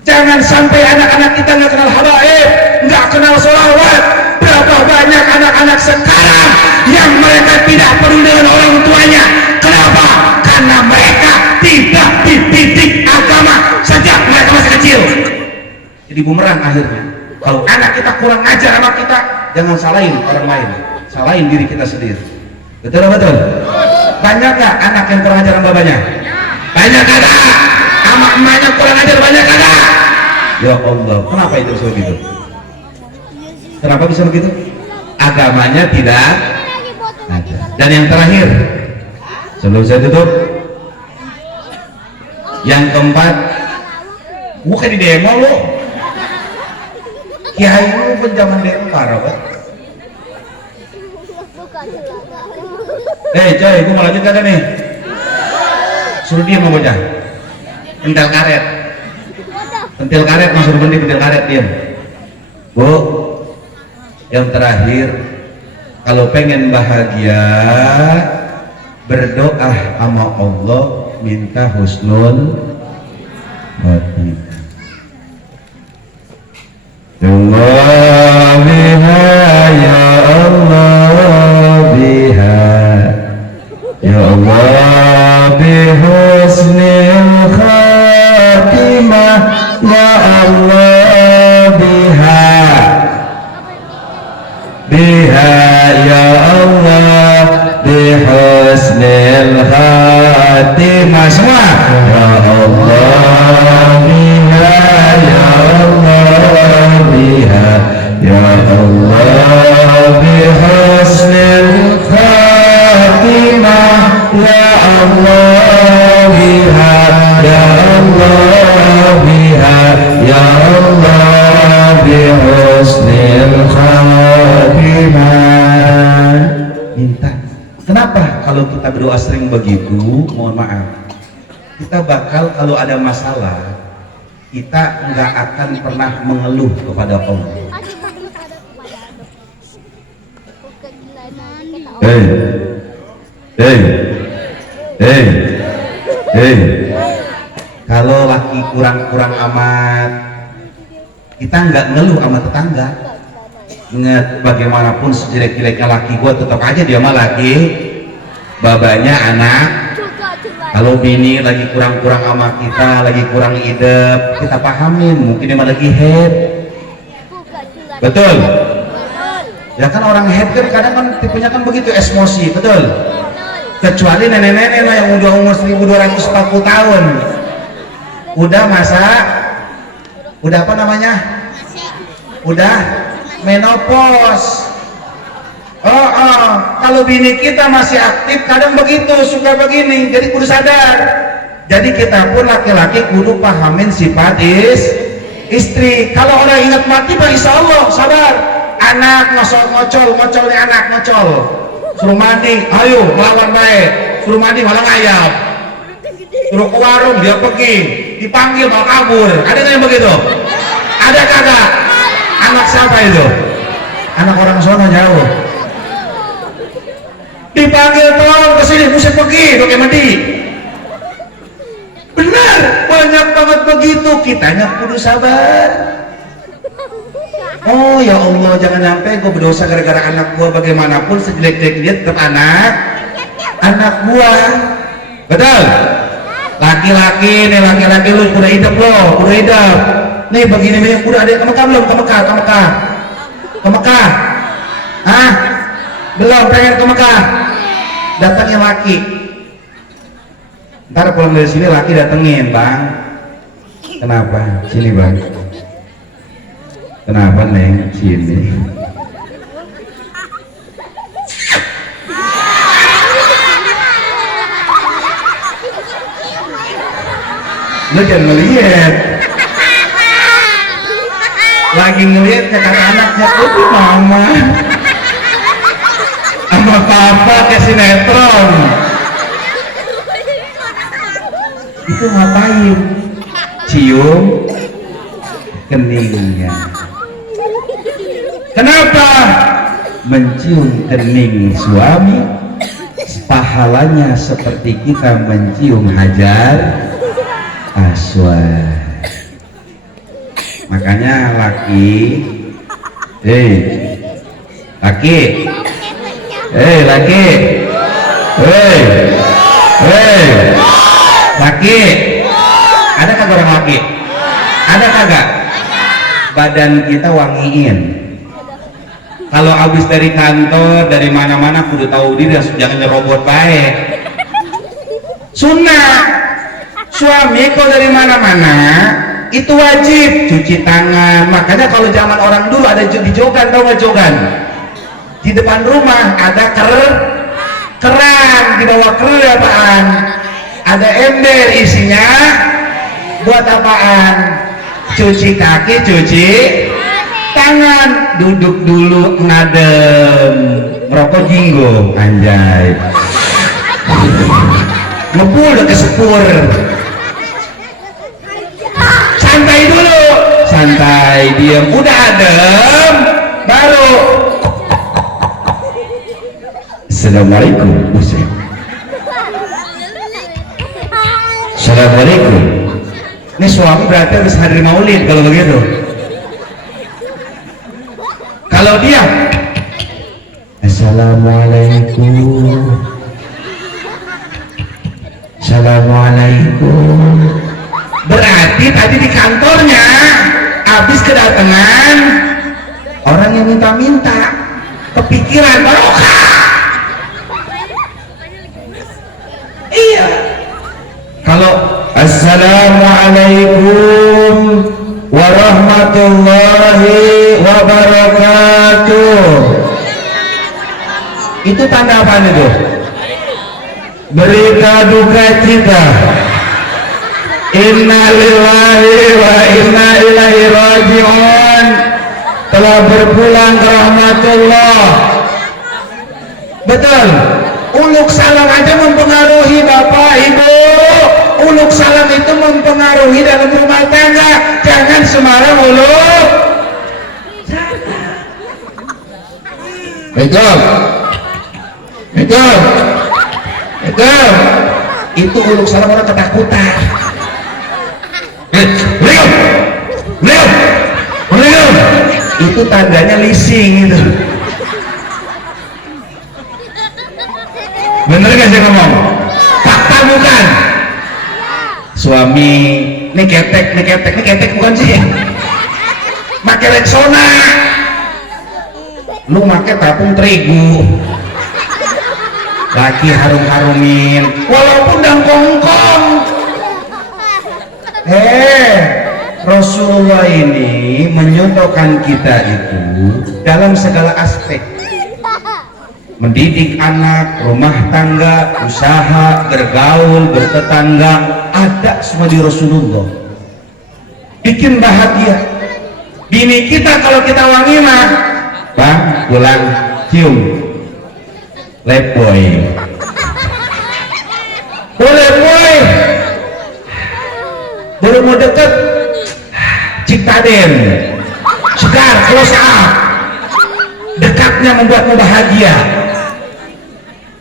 Jangan sampai anak-anak kita nggak kenal habaib, nggak kenal sholawat. Berapa banyak anak-anak sekarang yang mereka tidak peduli dengan orang tuanya. Kenapa? Karena mereka tidak dididik agama sejak mereka masih kecil. Jadi bumerang akhirnya. Kalau anak kita kurang ajar sama kita, jangan salahin orang lain, salahin diri kita sendiri. Betul betul. Banyak nggak anak yang kurang ajar sama babanya? Banyak ada. Sama emaknya kurang ajar banyak ada. Ya Allah, kenapa itu begitu? Kenapa bisa begitu? Agamanya tidak ada. Dan yang terakhir, sebelum saya tutup, yang keempat, bukan di demo lo, kiai lu pun zaman demo parah banget. Coy, gue mau lanjut kagak nih? Suruh dia mau bocah. Pentil karet. Pentil karet, masuk bendi pentil karet diam. Bu, yang terakhir, kalau pengen bahagia, berdoa sama Allah, minta husnul khotimah. Allah biha ya Allah biha ya Allah bihusnil khatimah ya Allah biha ya Allah bihusnil khatimah. Semua ya Allah biha ya Allah biha ya Allah bihusnil khatimah ya Allah biha ya Allah biha ya Allah bihusnil khatimah. Minta. Kenapa kalau kita berdoa sering begitu? Mohon maaf, kita bakal kalau ada masalah kita nggak akan pernah mengeluh kepada Allah. Hei, hei, hei, hei. Kalau laki kurang-kurang amat, kita nggak ngeluh sama tetangga. Ingat, bagaimanapun sejelek-jeleknya laki gua, tetap aja dia mah laki, babanya anak. Kalau bini lagi kurang-kurang sama kita, lagi kurang idep, kita pahamin, mungkin dia mah lagi head. Betul? Ya kan orang head kan kadang kan tipenya kan begitu, emosi, betul? Kecuali nenek-nenek yang udah umur 1240 tahun, udah udah apa namanya? Udah menopause. Kalau bini kita masih aktif kadang begitu, suka begini, jadi kudu sadar. Jadi kita pun laki-laki kudu pahamin sifat istri. Kalau orang ingat mati Pak, insya Allah sabar. Anak ngocol nih, anak ngocol, suruh mandi, ayo melawan baik, suruh mandi malah ngayap, suruh ke warung dia pergi, dipanggil malah kabur. Ada nggak yang begitu? Ada kagak? Anak siapa itu? Anak orang sono jauh. Dipanggil, tolong kesini, mesti pergi, pakai mandi. Benar, banyak banget begitu. Kitanya kudu sabar. Oh ya Allah, jangan sampai gue berdosa gara-gara anak gue. Bagaimanapun sejelek-jelek dia tetap anak gue. Betul? Laki-laki nih, laki-laki lu udah hidup lo, udah hidup. Nih begini nih, udah ada ke Mekah belum? Ke Mekah? Hah? Belum, pengen ke Mekah? Datangnya laki. Ntar pulang dari sini laki datengin, bang. Kenapa? Sini bang. Kenapa neng? Sini. Lu jangan ngeliat. Lagi ngeliat ke kata anaknya, itu mama sama papa ke sinetron. Itu ngapain? Cium keningnya. Kenapa? Mencium kening suami pahalanya seperti kita mencium hajar aswad. Makanya laki, laki, ada kagak orang laki? Ada kagak? Badan kita wangiin. Kalau habis dari kantor, dari mana-mana kudu tahu diri, jangan nyerobot baik. Sunnah. Suami kalau dari mana-mana itu wajib cuci tangan. Makanya kalau zaman orang dulu ada di jogan, tau nggak jogan? Di depan rumah ada keran, di bawah keran apaan? Ada ember, isinya buat apaan? Cuci kaki, cuci tangan. Duduk dulu ngadem, merokok jinggo, anjay. Ngebul udah kesepur. Santai dulu, santai, diam, udah adem, baru Assalamualaikum. Assalamualaikum. Ini suami berarti harus hadir maulid kalau begitu. Kalau dia Assalamualaikum, Assalamualaikum, berarti tadi di kantornya habis kedatangan orang yang minta-minta, kepikiran barokah. Iya. Kalau Assalamualaikum warahmatullahi wabarakatuh, itu tanda apa itu? Berita duka cita. Inna lillahi wa inna ilaihi raji'un, telah berpulang ke rahmatullah. Betul. Uluk salam aja mempengaruhi bapak ibu. uluk salam itu mempengaruhi dalam rumah tangga. Jangan sembarang uluk. Betul. Betul. Betul. Itu uluk salam orang ketakutan. Beliau. Beliau. Beliau. Itu tandanya leasing itu. Bener gak saya ngomong? Fakta bukan? Suami ini ketek bukan sih? Make Rexona, lu make tapung terigu, lagi harum-harumin walaupun dan kongkong. Rasulullah ini menyontohkan kita itu dalam segala aspek, mendidik anak, rumah tangga, usaha, bergaul, bertetangga, ada semua di Rasulullah. Bikin bahagia. Bini kita kalau kita wangi mah, bang pulang cium, leboy, boleh boy, baru mau deket, ciktaden, segar, close up, dekatnya membuatmu bahagia.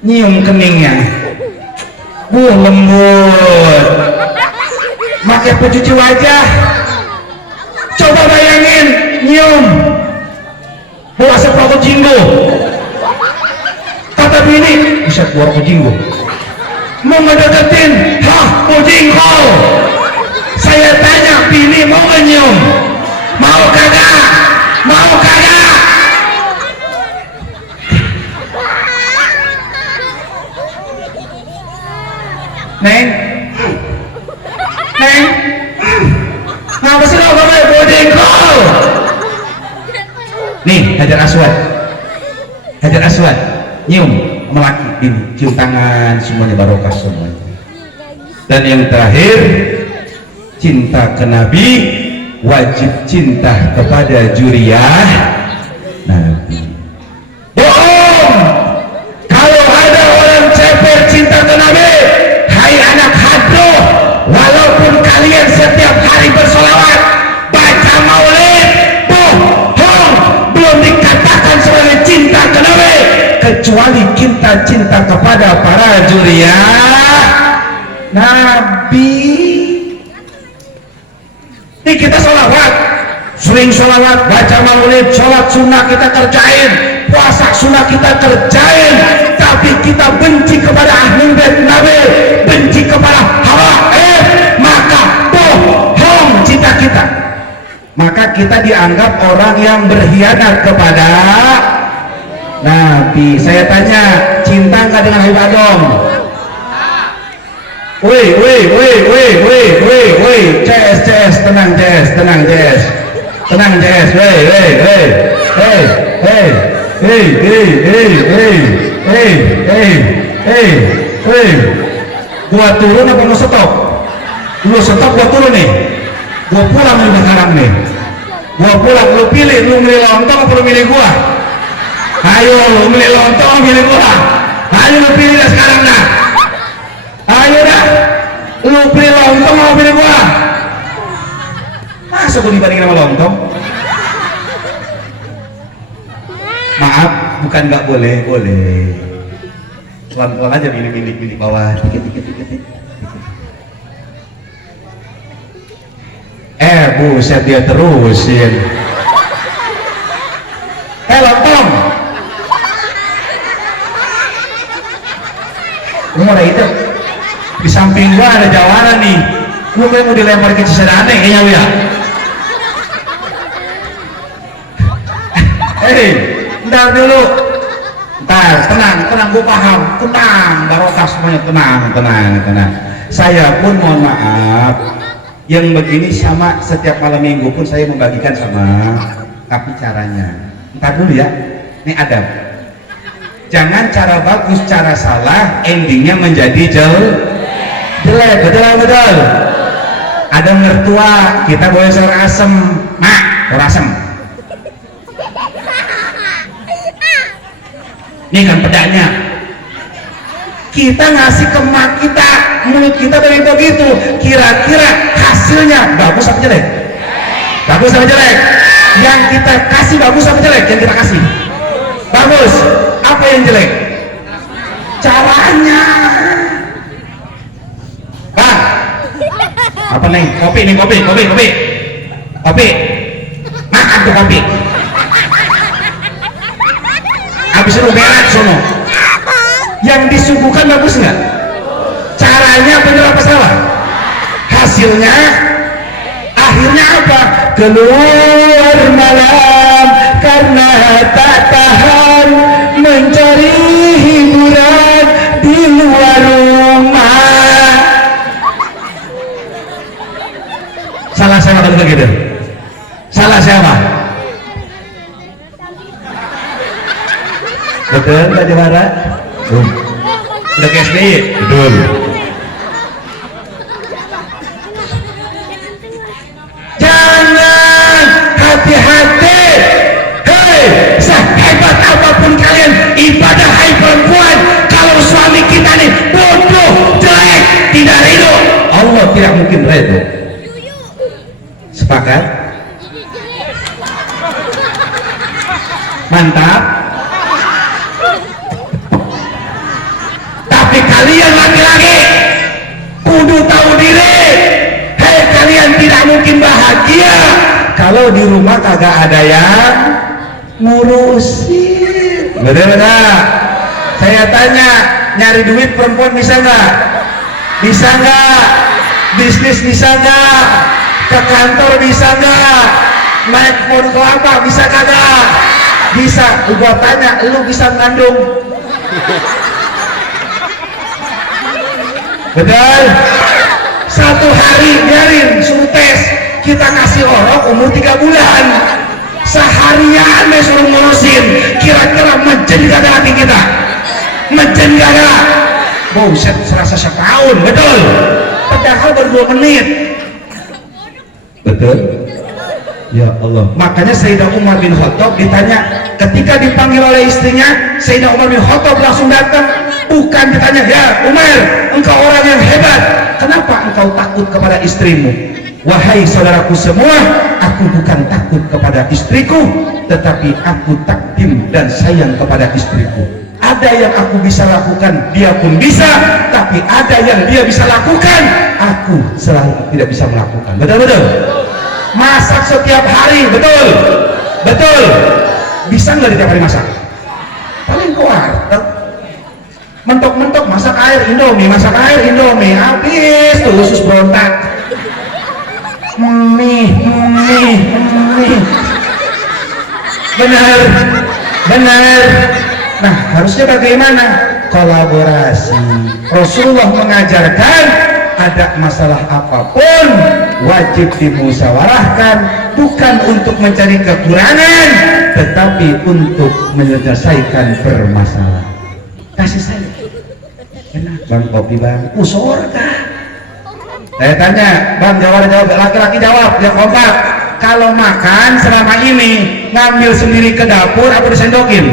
Nyium keningnya, lembut, pakai pencuci wajah. Coba bayangin nyium bawa rokok jinggo, kata bini bisa keluar rokok jinggo, mau ngedeketin, mau jinggo. Saya tanya bini mau nggak nyium, mau kagak, mau kagak. Neng, Neng, ngapa sih lo ngomong bodengkol? Nih, Hajar Aswad, Hajar Aswad, nyium melaki, ini cium tangan, semuanya barokah semuanya. Dan yang terakhir, cinta ke Nabi, wajib cinta kepada juriyah Nabi. Bohong kalau ada orang ceper cinta ke Nabi. Hai anak hadroh, walaupun kalian setiap hari bersolawat, baca maulid, bohong, belum dikatakan sebagai cinta ke Nabi, kecuali cinta kepada para juriyah Nabi. Ini kita solawat, sering solawat, baca maulid, sholat sunnah kita kerjain, puasa sunnah kita kerjain, tapi kita benci kepada ahli bait Nabi, benci kepada hawa, maka bohong cinta kita. Maka kita dianggap orang yang berkhianat kepada Nabi. Saya tanya, cinta nggak dengan Habib Agong? Woi, CS, tenang CS, gua turun apa mau stop? Lu stop, gua turun nih, gua pulang nih sekarang nih, gua pulang. Lu pilih, lu milih lontong apa lu milih gua? Ayo, lu milih lontong apa milih gua? Ayo lu pilih dah sekarang dah. Ayo dah, lu pilih lontong apa pilih gua? Masa gua dibandingin sama lontong? Maaf, bukan nggak boleh, boleh. Pelan-pelan aja, pilih bawah, dikit. Buset dia terusin. Lontong. Lu mau ada itu? Di samping gua ada jawara nih. Gua mau dilempar ke Cisadane kayaknya lu ya. Ntar dulu. Ntar, tenang, gua paham. Tenang, barokah semuanya, tenang. Saya pun mohon maaf, yang begini sama setiap malam minggu pun saya membagikan sama, tapi caranya. Ntar dulu ya, ini adab. Jangan cara bagus, cara salah, endingnya menjadi jelek, betul. Ada mertua, kita boleh sayur asem, mak, sayur asem. Ini kan pedanya. Kita ngasih ke mak kita, mulut kita dari begitu. Kira-kira hasilnya bagus apa jelek? Bagus apa jelek? Yang kita kasih bagus apa jelek? Yang kita kasih bagus. Apa yang jelek? Caranya. Bang, apa nih? Kopi nih, kopi. Makan tuh kopi. Habis itu berat sono. Yang disuguhkan bagus nggak? Caranya benar apa salah? Hasilnya akhirnya apa? Keluar malam karena tak tahan mencari hiburan di luar rumah. Salah siapa kalau begitu? Salah siapa? Betul Pak Jawara? Udah ke SBY? Betul. Jangan, hati-hati. Hei, sehebat apapun kalian ibadah hai perempuan, kalau suami kita nih bodoh, jelek, tidak ridho, Allah tidak mungkin ridho. Sepakat? Mantap. Tapi kalian laki-laki kudu tahu diri. Hei, kalian tidak mungkin bahagia kalau di rumah kagak ada yang ngurusin. Bener-bener. Saya tanya, nyari duit perempuan bisa nggak? Bisa nggak? Bisnis bisa nggak? Ke kantor bisa nggak? Naik pohon kelapa bisa kagak? Bisa. Gua tanya, lu bisa ngandung? Betul. Satu hari biarin suruh tes, kita kasih orang umur 3 bulan, seharian deh suruh ngurusin, kira-kira mejen gak ada hati kita? Mejen gak ada? Buset, serasa setahun. Betul. Padahal baru 2 menit. Betul. Ya Allah. Makanya Sayyidah Umar bin Khattab ditanya, ketika dipanggil oleh istrinya, Sayyidah Umar bin Khattab langsung datang. Bukan ditanya, ya Umar, engkau orang yang hebat, kenapa engkau takut kepada istrimu? Wahai saudaraku semua, aku bukan takut kepada istriku, tetapi aku takdim dan sayang kepada istriku. Ada yang aku bisa lakukan, dia pun bisa, tapi ada yang dia bisa lakukan, aku selalu tidak bisa melakukan. Betul-betul. Masak setiap hari, betul, betul. Bisa nggak tiap hari masak? Paling kuat. Mentok-mentok masak air Indomie, habis tuh usus berontak. Benar. Nah, harusnya bagaimana? Kolaborasi. Rasulullah mengajarkan, ada masalah apapun wajib dimusyawarahkan, bukan untuk mencari kekurangan, tetapi untuk menyelesaikan permasalahan. Kasih saya enak bang kopi bang, surga. Saya tanya, bang jawab, laki-laki jawab yang kompak. Kalau makan selama ini ngambil sendiri ke dapur apa disendokin?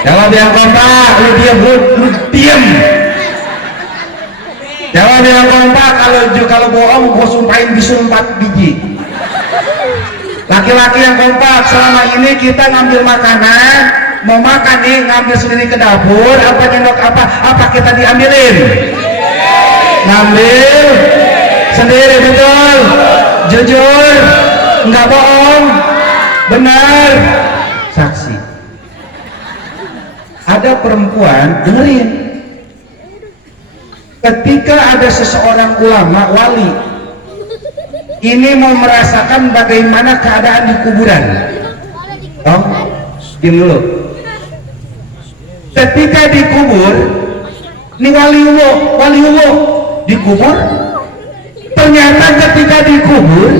Jawab yang kompak. Lu diem. Jawab yang kompak. Kalau bohong gua sumpahin bisul 4 biji. Laki-laki yang kompak, selama ini kita ngambil makanan, mau makan nih ngambil sendiri ke dapur apa nyendok apa kita diambilin? Ngambil sendiri. Betul, jujur, nggak bohong, benar. Saksi. Ada perempuan, dengerin, ketika ada seseorang ulama wali ini mau merasakan bagaimana keadaan di kuburan. Oh, diam dulu. Ketika dikubur, ini waliullah dikubur, ternyata ketika dikubur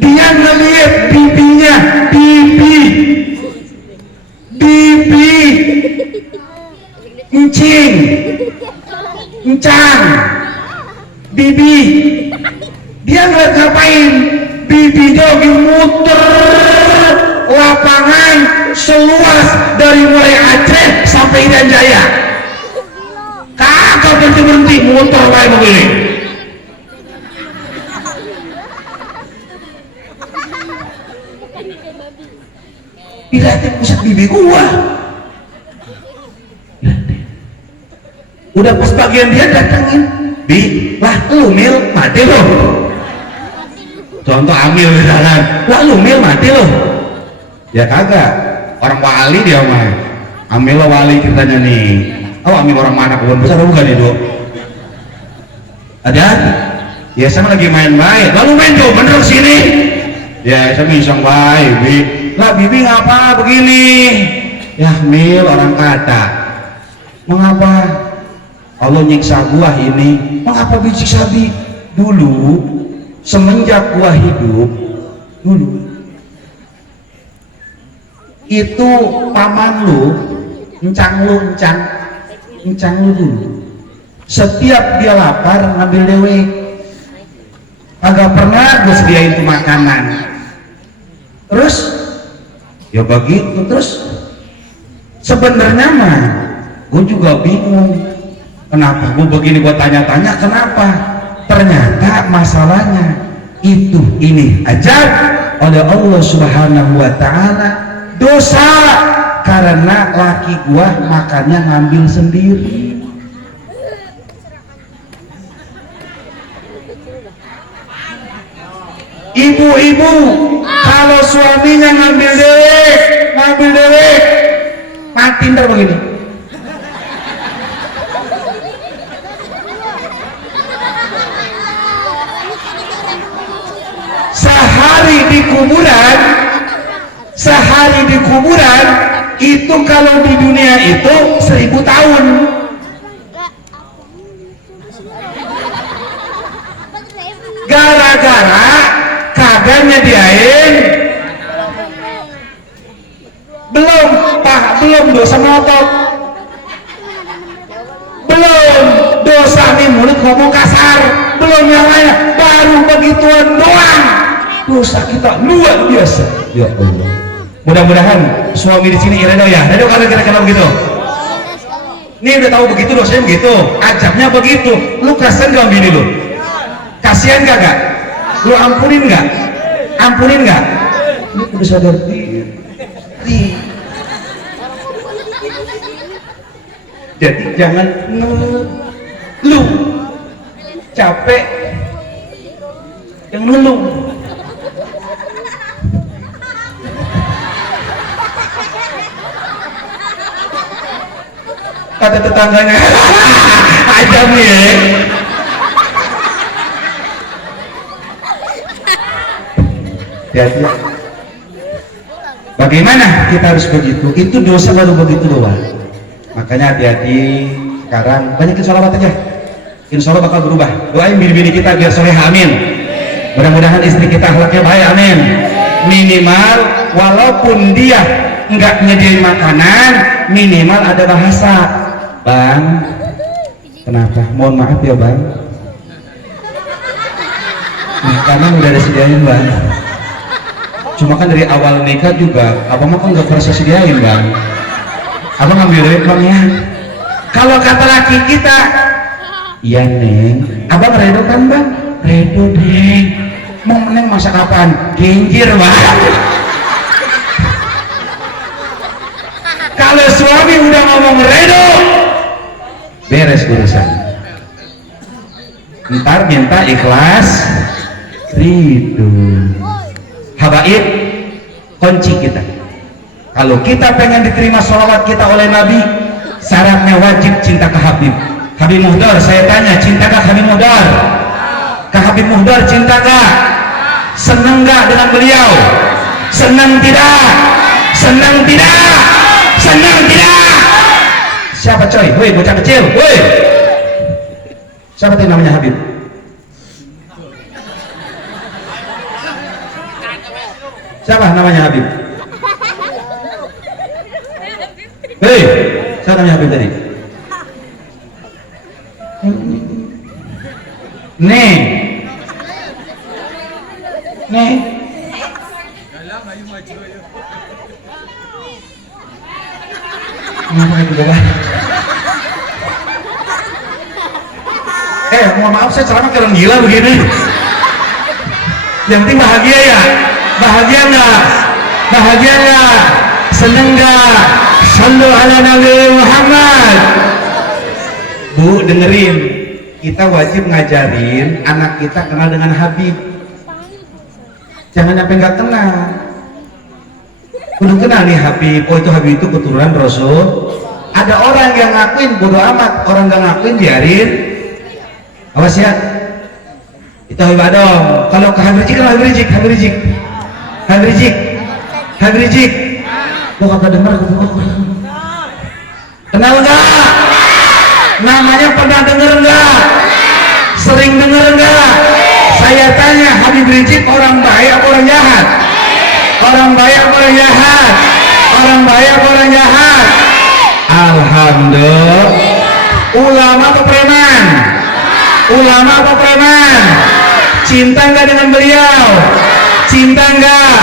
dia ngelihat bibinya, bibi encing, encang, bibi. Dia ngeliat ngapain? Bibinya lagi muter lapangan seluas dari mulai Aceh sampai Irian Jaya. Kagak berhenti motor wae begini. Dilatih pusat bibi gua. Udah pas bagian dia datangin, bi, lah lu mil mati lo. Contoh amil misalkan, lah lu mil mati lo. Ya kagak, orang wali dia mah. Amil lo wali ceritanya nih. Oh amil orang mana kebun besar bukan itu? Ada? Ya sama lagi main-main. Lalu main tuh bener sini. Ya saya iseng baik, bi. Lah bibi ngapa begini? Ya mil orang kata. Mengapa? Allah nyiksa gua ini. Mengapa biji sabi? Dulu semenjak gua hidup dulu itu paman lu encang lu dulu setiap dia lapar ngambil dewe, agak pernah gue sediain tuh makanan. Terus ya begitu. Terus sebenarnya mah gue juga bingung kenapa gue begini, gue tanya-tanya kenapa. Ternyata masalahnya itu ini aja oleh Allah Subhanahu wa Ta'ala dosa karena laki gua makannya ngambil sendiri. Ibu-ibu kalau suaminya ngambil dewek mati ntar begini. Sehari di kuburan itu kalau di dunia itu 1000 tahun. Gara-gara kagak nyediain belum dosa melotot, belum dosa nih mulut ngomong kasar, belum yang lain, baru begituan doang dosa kita luar biasa. Ya Allah, mudah-mudahan suami di sini iredo ya. Redo kalau kira-kira begitu. Nih udah tahu begitu dosanya begitu, ajabnya begitu. Lu kasihan gak bini lu? Kasihan gak? Lu ampunin gak? Lu udah sadar diri. Jadi jangan lu capek yang ngeluh. Kata tetangganya aja nih ya. Bagaimana kita harus begitu? Itu dosa baru begitu doang. Makanya hati-hati sekarang, banyakin sholawat aja, insya Allah bakal berubah. Doain bini-bini kita biar soleh, amin. Mudah-mudahan istri kita akhlaknya baik, amin. Minimal walaupun dia nggak nyediain makanan, minimal ada bahasa. Bang, kenapa? Mohon maaf ya bang, makanan udah disediain bang. Cuma kan dari awal nikah juga abang mah kan nggak pernah sediain bang. Abang ngambil duit bang ya. Kalau kata laki kita, iya neng, abang redo kan bang? Redo neng. Mau neng masak kapan? Genjir bang. Kalau suami udah ngomong redo, beres urusan. Ntar minta ikhlas ridho. Habaib, kunci kita. Kalau kita pengen diterima sholawat kita oleh Nabi, syaratnya wajib cinta ke Habib. Habib Muhdar, saya tanya, cinta ke Habib Muhdar? Ke Habib Muhdar cinta gak? Senang gak dengan beliau? Senang tidak? Senang tidak? Senang tidak? Siapa coy? Woi bocah kecil, woi. Siapa tuh namanya Habib? Siapa namanya Habib? Hei, siapa namanya Habib tadi? Nih. Ngomong itu bawah. Mohon maaf saya ceramah kayak orang gila begini. Yang penting bahagia ya. Bahagia nggak? Bahagia nggak? Seneng nggak? Sallu ala Nabi Muhammad. Bu, dengerin, kita wajib ngajarin anak kita kenal dengan Habib. Jangan sampai nggak kenal. Kudu kenal nih Habib. Oh, itu Habib itu keturunan Rasul. Ada orang yang ngakuin bodo amat, orang nggak ngakuin biarin. Awas ya. Itu Habib Adom. Kalau ke Habib Rizik, Habib Rizik. Gua kagak dengar, kenal nggak? Namanya pernah denger nggak? Sering denger nggak? Saya tanya, Habib Rizik orang baik apa orang jahat? Orang baik apa orang jahat? Orang baik apa orang jahat? Alhamdulillah. Ulama apa preman? Ulama apa preman? Cinta nggak dengan beliau? Cinta nggak?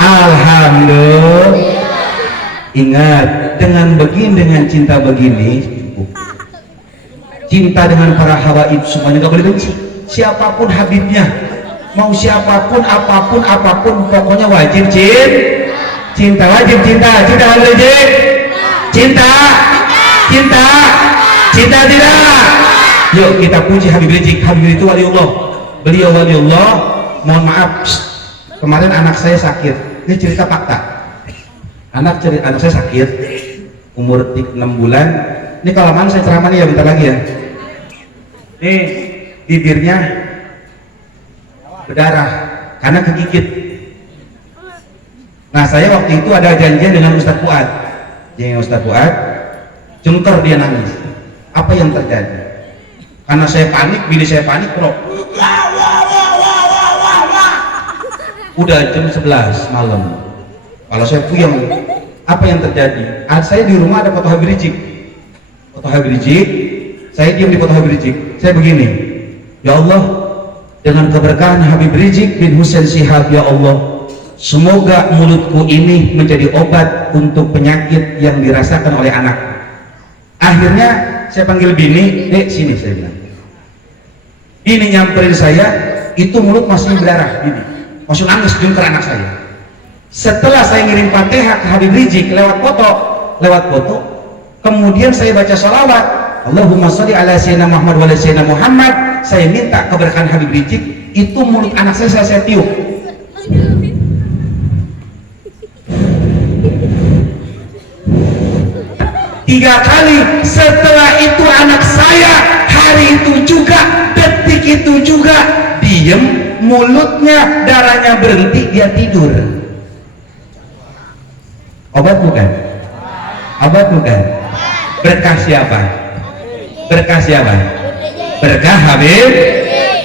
Alhamdulillah. Ingat, dengan cinta begini, cinta dengan para habaib semuanya nggak boleh benci. Siapapun habibnya, mau siapapun, apapun, pokoknya wajib cinta, wajib cinta Habib Rizik, cinta tidak. Yuk kita puji Habib Rizik. Habib itu waliullah, beliau waliullah. Mohon maaf, kemarin anak saya sakit. Ini cerita fakta. Anak saya sakit, umur 6 bulan. Ini kalau mana saya ceramah nih ya, bentar lagi ya. Nih bibirnya berdarah karena kegigit. Nah, saya waktu itu ada janjian dengan Ustadz Fuad. Jengker dia nangis. Apa yang terjadi? Karena saya panik, bini saya panik, bro. Udah jam 11 malam. Kalau saya puyeng, apa yang terjadi? Saya di rumah ada foto Habib Rizik. Saya diam di foto Habib Rizik. Saya begini, ya Allah, dengan keberkahan Habib Rizik bin Husain Shihab, ya Allah, semoga mulutku ini menjadi obat untuk penyakit yang dirasakan oleh anak. Akhirnya saya panggil bini, dek sini, saya bilang. Bini nyamperin saya, itu mulut masih berdarah, bini. Masih nangis jengker anak saya. Setelah saya ngirim Fatihah ke Habib Rizik lewat foto, kemudian saya baca sholawat, Allahumma sholli ala sayyidina Muhammad wa ala sayyidina Muhammad. Saya minta keberkahan Habib Rizik, itu mulut anak saya tiup. Tiga kali. Setelah itu anak saya hari itu juga, detik itu juga diem, mulutnya darahnya berhenti, dia tidur. Obat bukan? Berkah siapa? Berkah Habib.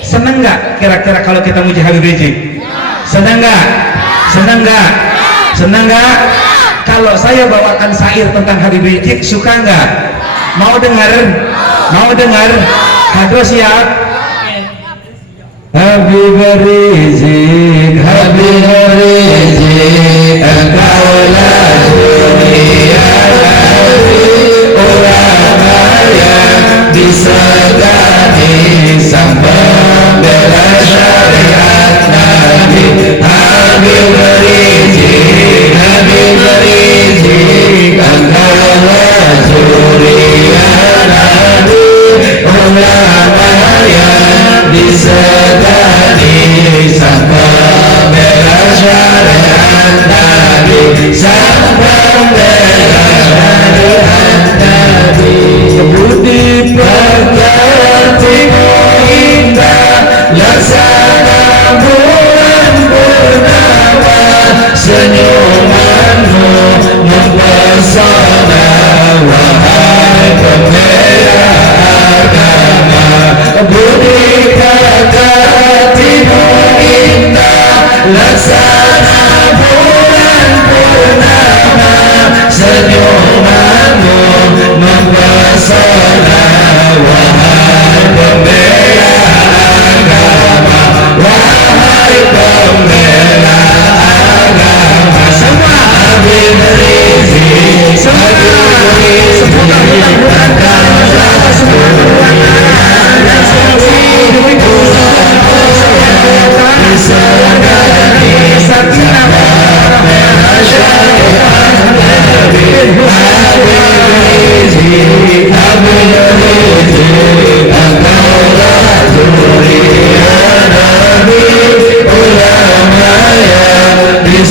Seneng nggak kira-kira kalau kita muji Habib Rizik? Seneng nggak? Kalau saya bawakan syair tentang Habib Rizik, suka nggak? Mau dengar? Hado siap? Habib Rizik, engkaulah dunia ulama yang disegani sang pembela syariat Nabi. Habib Rizik, engkaulah dunia Nabi, ulama yang disegani sang pembela syariat Nabi, sang pembela syariat Nabi. Budi pekertimu indah, laksana bulan purnama, senyumanmu mempesona, wahai pembela agama. Budi pekertimu indah, laksana bulan purnama, senyumanmu mempesona, wahai pembela agama, wahai pembela agama. Semua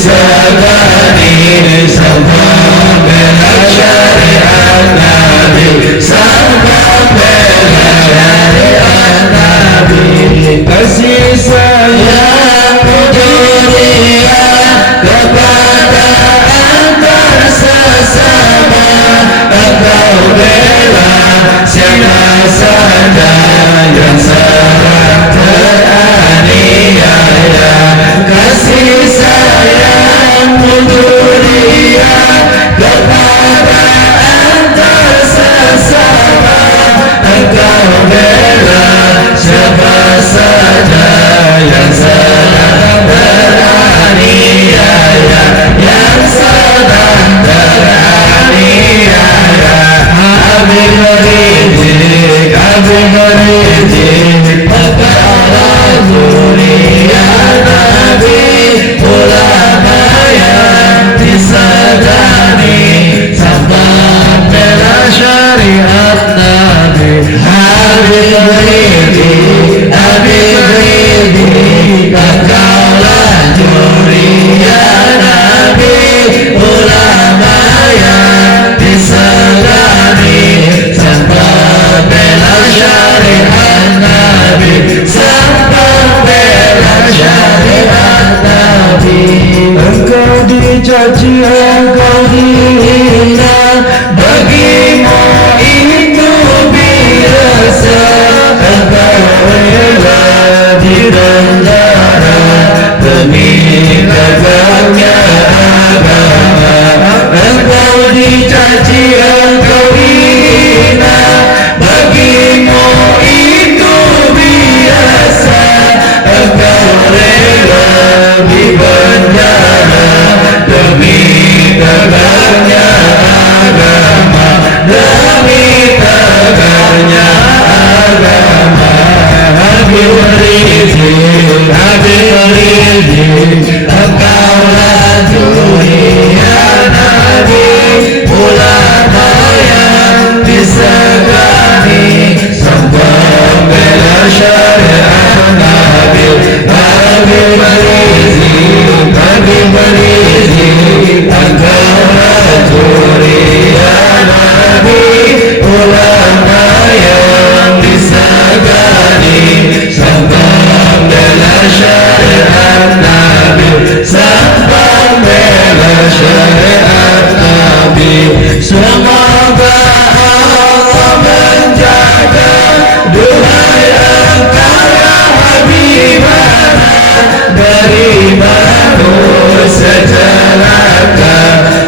disegani sambung bela syariat Nabi, sambung bela syariat Nabi. Kasih sayang dunia kepada antar sesama, engkau bela siapa saja yang sedang teraniaya. Kasih sayang dunia kepada antar sesama, engkau bela siapa saja yang sedang teraniaya, yang sedang teraniaya. Habib Rizik, Habib Rizik, engkaulah zuriat Nabi, ulama yang disegani sampai bela syariat Nabi. Habib Rizik, Habib Rizik, engkaulah zuriat Nabi, ulama yang disegani sampai bela syariat Nabi, sampai bela syariat Nabi. Engkau dicaci, engkau dihina, bagimu itu biasa. Engkau rela dipenjara demi tegaknya agama. Engkau dicaci, engkau dihina, bagimu itu biasa. Engkau rela dipenjara demi tegaknya agama, demi tegaknya agama. Habib Rizik, Habib Rizik, engkaulah zuriat Nabi, ulama yang disegani sambung bela syariat Nabi. Habib Rizik, Habib Rizik, engkaulah zuriat Nabi, ulama yang disegani sambung bela syariat Nabi, sambung bela syariat Nabi. Semoga Allah menjaga, duhai engkau ya Habibana, dari manusia celaka,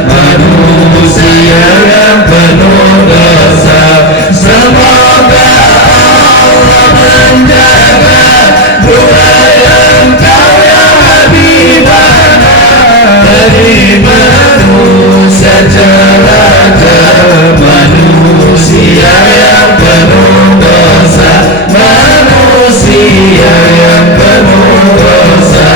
manusia yang penuh dosa. Semoga Allah menjaga, duhai engkau ya Habibana, dari manusia celaka, manusia yang penuh dosa, manusia yang penuh dosa.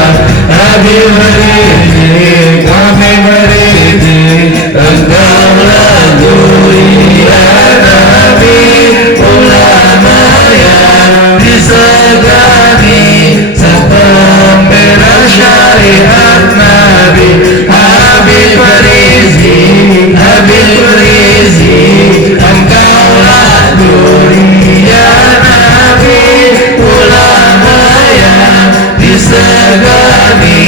Habib Rizik, Habib Rizik, engkaulah zuriat Nabi, ulama yang disegani sampai bela syariat Nabi. Habib Rizik, Habib Rizik, engkaulah zuriat Nabi, ulama yang disegani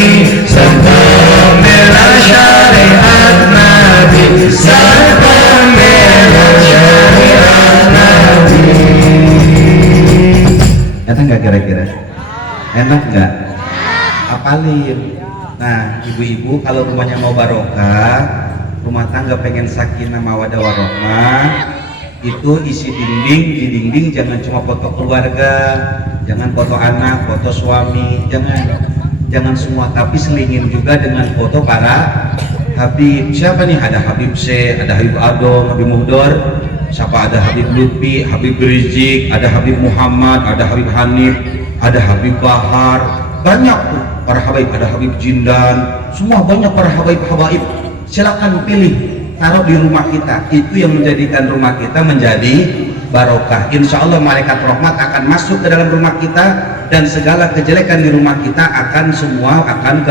sampai bela syariat Nabi, sampai bela syariat Nabi. Enak nggak kira-kira? Enak nggak? Apalin. Nah, ibu-ibu kalau rumahnya mau barokah, rumah tangga pengen sakinah mawaddah warahmah, itu isi dinding, di dinding jangan cuma foto keluarga, jangan foto anak, foto suami, jangan semua, tapi selingin juga dengan foto para Habib. Siapa nih? Ada Habib Syekh, ada Habib Adom, Habib Muhdor, siapa, ada Habib Lutfi, Habib Rizik, ada Habib Muhammad, ada Habib Hanif, ada Habib Bahar, banyak tuh para habaib, ada Habib Jindan, semua banyak para habaib. Silakan pilih, taruh di rumah kita, itu yang menjadikan rumah kita menjadi barokah. Insya Allah malaikat rahmat akan masuk ke dalam rumah kita, dan segala kejelekan di rumah kita akan semua akan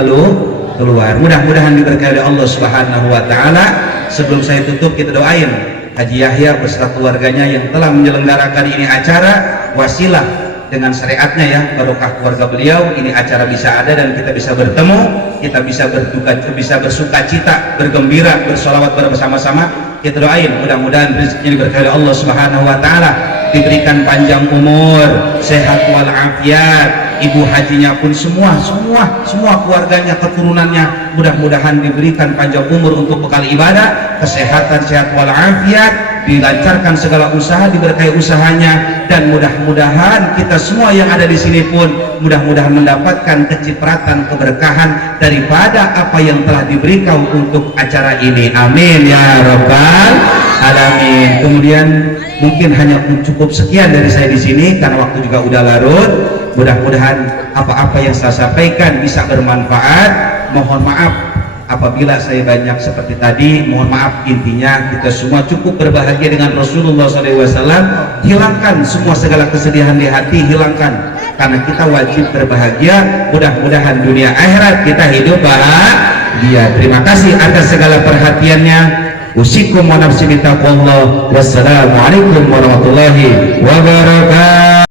keluar. Mudah-mudahan diberkahi oleh Allah Subhanahu wa taala. Sebelum saya tutup, kita doain Haji Yahya beserta keluarganya yang telah menyelenggarakan ini acara, wasilah dengan syariatnya ya, barokah keluarga beliau, ini acara bisa ada dan kita bisa bertemu, kita bisa bersuka cita, bergembira, bersolawat bersama-sama. Kita doain mudah-mudahan rezekinya diberkahi oleh Allah Subhanahu wa taala, diberikan panjang umur, sehat walafiat, ibu hajinya pun semua keluarganya, keturunannya mudah-mudahan diberikan panjang umur untuk bekal ibadah, kesehatan, sehat walafiat, dilancarkan segala usaha, diberkahi usahanya, dan mudah-mudahan kita semua yang ada di sini pun mudah-mudahan mendapatkan kecipratan keberkahan daripada apa yang telah diberikan untuk acara ini. Amin ya rabbal alamin. Kemudian mungkin hanya cukup sekian dari saya di sini karena waktu juga udah larut. Mudah-mudahan apa-apa yang saya sampaikan bisa bermanfaat. Mohon maaf apabila saya banyak seperti tadi, mohon maaf. Intinya kita semua cukup berbahagia dengan Rasulullah SAW. Hilangkan semua segala kesedihan di hati, hilangkan, karena kita wajib berbahagia. Mudah-mudahan dunia akhirat kita hidup bahagia. Terima kasih atas segala perhatiannya. Usikum wa nafsi bitaqwallah. Wassalamualaikum warahmatullahi wabarakatuh.